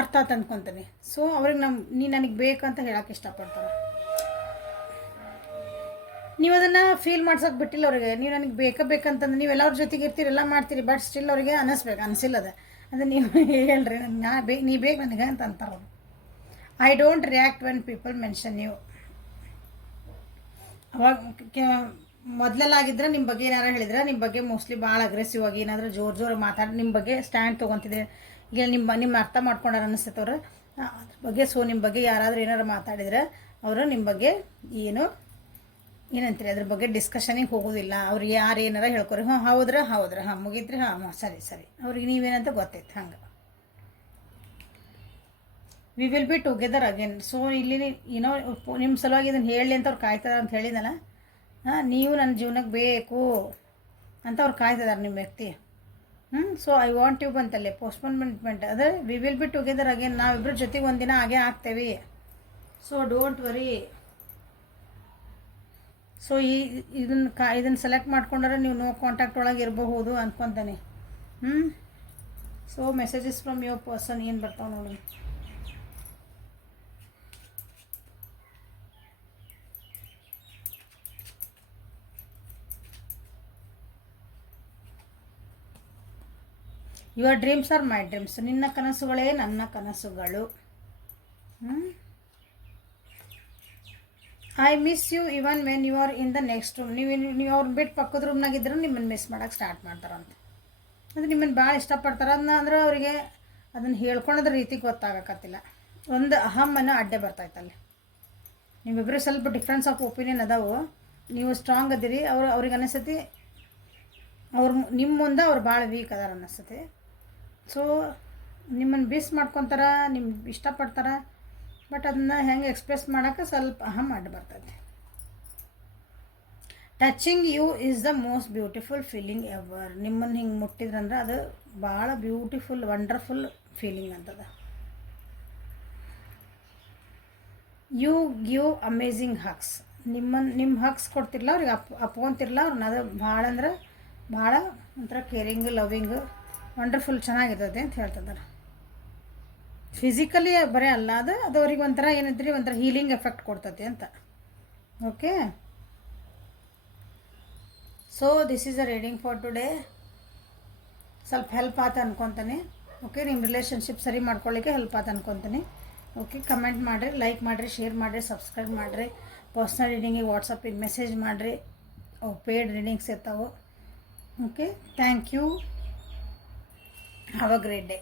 ಅರ್ಥ ಆತ ಅಂದ್ಕೊತೀನಿ. ಸೊ ಅವ್ರಿಗೆ ನೀ ನನಗೆ ಬೇಕಂತ ಹೇಳೋಕೆ ಇಷ್ಟಪಡ್ತಾರೆ. ನೀವು ಅದನ್ನು ಫೀಲ್ ಮಾಡ್ಸೋಕೆ ಬಿಟ್ಟಿಲ್ಲ ಅವ್ರಿಗೆ. ನೀವು ನನಗೆ ಬೇಕಂತಂದ್ರೆ ನೀವು ಎಲ್ಲರ ಜೊತೆಗೆ ಇರ್ತೀರಿ, ಎಲ್ಲ ಮಾಡ್ತೀರಿ, ಬಟ್ ಸ್ಟಿಲ್ ಅವ್ರಿಗೆ ಅನಿಸಿಲ್ಲದ. ಅದು ನೀವು ಹೇಳ್ರಿ, ನೀ ಬೇಕು ನನಗೆ ಅಂತ ಅಂತಾರೆ ಅವರು. I don't react when people mention you. ಅವಾಗ ಮೊದಲೆಲ್ಲ ಆಗಿದ್ರೆ ನಿಮ್ಮ ಬಗ್ಗೆ ಏನಾರು ಹೇಳಿದ್ರೆ ನಿಮ್ಮ ಬಗ್ಗೆ ಮೋಸ್ಟ್ಲಿ ಭಾಳ ಅಗ್ರೆಸಿವ್ ಆಗಿ ಏನಾದರೂ ಜೋರು ಮಾತಾಡಿ ನಿಮ್ಮ ಬಗ್ಗೆ ಸ್ಟ್ಯಾಂಡ್ ತೊಗೊತಿದ್ದೆ. ಈಗ ನಿಮ್ಮ ಅರ್ಥ ಮಾಡ್ಕೊಂಡಾರ ಅನಿಸ್ತೈತೆ ಅವರು ಅದ್ರ ಬಗ್ಗೆ. ಸೊ ನಿಮ್ಮ ಬಗ್ಗೆ ಯಾರಾದರೂ ಏನಾರು ಮಾತಾಡಿದ್ರೆ ಅವರು ನಿಮ್ಮ ಬಗ್ಗೆ ಏನಂತೀರಿ ಅದ್ರ ಬಗ್ಗೆ ಡಿಸ್ಕಷನಿಗೆ ಹೋಗೋದಿಲ್ಲ. ಅವ್ರು ಯಾರು ಏನಾರ ಹೇಳ್ಕೊರಿ, ಹೌದ್ರಾ ಮುಗಿದ್ರಿ, ಸರಿ ಅವ್ರಿಗೆ ನೀವೇನಂತ ಗೊತ್ತೈತೆ. ಹಂಗೆ V will be together again. So ಇಲ್ಲಿ ನಿಮ್ಮ ಸಲುವಾಗಿ ಇದನ್ನು ಹೇಳಲಿ ಅಂತ ಅವ್ರು ಕಾಯ್ತಾರೆ ಅಂತ ಹೇಳಿದಲ್ಲ. ನೀವು ನನ್ನ ಜೀವನಕ್ಕೆ ಬೇಕು ಅಂತ ಅವ್ರು ಕಾಯ್ತಿದ್ದಾರೆ ನಿಮ್ಮ ವ್ಯಕ್ತಿ. ಸೊ ಐ ವಾಂಟ್ ಯು ಬಂತಲ್ಲೇ ಪೋಸ್ಟ್ಪೋನ್ಮೆಂಟ್ ಅದೇ we will be together again, ನಾವಿಬ್ಬರು ಜೊತೆಗೆ ಒಂದಿನ ಹಾಗೆ ಆಗ್ತೇವೆ. So don't worry. ಸೊ ಇದನ್ನು ಸೆಲೆಕ್ಟ್ ಮಾಡ್ಕೊಂಡ್ರೆ ನೀವು ನೋ ಕಾಂಟ್ಯಾಕ್ಟ್ ಒಳಗೆ ಇರಬಹುದು ಅಂದ್ಕೊತಾನೆ. So messages from your person ಏನು ಬರ್ತಾವೆ ನೋಡಿ. Your dreams are my dreams, ನಿನ್ನ ಕನಸುಗಳೇ ನನ್ನ ಕನಸುಗಳು. I miss you even when you are in the next room. ನೀವು ಅವ್ರನ್ನ ಬಿಟ್ಟು ಪಕ್ಕದ ರೂಮ್ನಾಗಿದ್ದರೂ ನಿಮ್ಮನ್ನು ಮಿಸ್ ಮಾಡೋಕ್ಕೆ ಸ್ಟಾರ್ಟ್ ಮಾಡ್ತಾರಂತೆ. ಅದು ನಿಮ್ಮನ್ನು ಭಾಳ ಇಷ್ಟಪಡ್ತಾರೆ. ಅಂದ್ರೆ ಅವರಿಗೆ ಅದನ್ನು ಹೇಳ್ಕೊಳ್ಳೋದ್ರ ರೀತಿ ಗೊತ್ತಾಗಕತ್ತಿಲ್ಲ. ಒಂದು ಅಹಮ್ಮನ ಅಡ್ಡೆ ಬರ್ತಾಯ್ತಲ್ಲಿ. ನೀವಿಬ್ಬರು ಸ್ವಲ್ಪ ಡಿಫ್ರೆನ್ಸ್ ಆಫ್ ಒಪಿನಿಯನ್ ಅದಾವು. ನೀವು ಸ್ಟ್ರಾಂಗ್ ಅದಿರಿ, ಅವ್ರಿಗೆ ಅನಿಸ್ತತಿ ನಿಮ್ಮ ಮುಂದೆ ಅವ್ರು ಭಾಳ ವೀಕ್ ಅದಾರ ಅನ್ನಿಸ್ತತಿ. ಸೊ ನಿಮ್ಮನ್ನು ಬಿಸ್ ಮಾಡ್ಕೊತಾರ, ನಿಮ್ಗೆ ಇಷ್ಟಪಡ್ತಾರೆ. ಬಟ್ ಅದನ್ನ ಹೆಂಗೆ ಎಕ್ಸ್ಪ್ರೆಸ್ ಮಾಡೋಕ್ಕೆ ಸ್ವಲ್ಪ ಅಹಂ ಅಡ್ಡ ಬರ್ತೈತೆ. Touching you is the most beautiful feeling ever. ನಿಮ್ಮನ್ನು ಹಿಂಗೆ ಮುಟ್ಟಿದ್ರಂದ್ರೆ ಅದು ಭಾಳ ಬ್ಯೂಟಿಫುಲ್ ವಂಡರ್ಫುಲ್ ಫೀಲಿಂಗ್ ಅಂತದ. You give amazing hugs. ನಿಮ್ಮ ಹಗ್ಸ್ ಕೊಡ್ತಿರಲ್ಲ ಅವ್ರಿಗೆ ಅಪ್ಕೊಂತಿರಲ್ಲ ಅವ್ರನ್ನ, ಅದು ಭಾಳ ಅಂದ್ರೆ ಭಾಳ ಒಂಥರ ಕೇರಿಂಗ್ ಲವಿಂಗ್ ವಂಡರ್ಫುಲ್ ಚೆನ್ನಾಗಿರ್ತದೆ ಅಂತ ಹೇಳ್ತಿದ್ದಾರೆ. ಫಿಸಿಕಲಿ ಬರೀ ಅಲ್ಲ, ಅದು ಅವ್ರಿಗೆ ಒಂಥರ ಏನಿದ್ರಿ ಒಂಥರ ಹೀಲಿಂಗ್ ಎಫೆಕ್ಟ್ ಕೊಡ್ತೈತಿ ಅಂತ. Okay, so this is a reading for today. ಸ್ವಲ್ಪ ಹೆಲ್ಪ್ ಆತ ಅನ್ಕೊತಾನೆ. ಓಕೆ, ನಿಮ್ಮ ರಿಲೇಷನ್ಶಿಪ್ ಸರಿ ಮಾಡ್ಕೊಳ್ಳಿಕ್ಕೆ ಹೆಲ್ಪ್ ಆತ ಅನ್ಕೊತಾನೆ. ಓಕೆ, ಕಮೆಂಟ್ ಮಾಡಿರಿ, ಲೈಕ್ ಮಾಡಿರಿ, ಶೇರ್ ಮಾಡಿರಿ, ಸಬ್ಸ್ಕ್ರೈಬ್ ಮಾಡಿರಿ. ಪರ್ಸ್ನಲ್ ರೀಡಿಂಗಿಗೆ ವಾಟ್ಸಪ್ಪಿಗೆ ಮೆಸೇಜ್ ಮಾಡಿರಿ. ಪೇಯ್ಡ್ ರೀಡಿಂಗ್ಸ್ ಇರ್ತಾವೆ. Okay, thank you. Have a great day.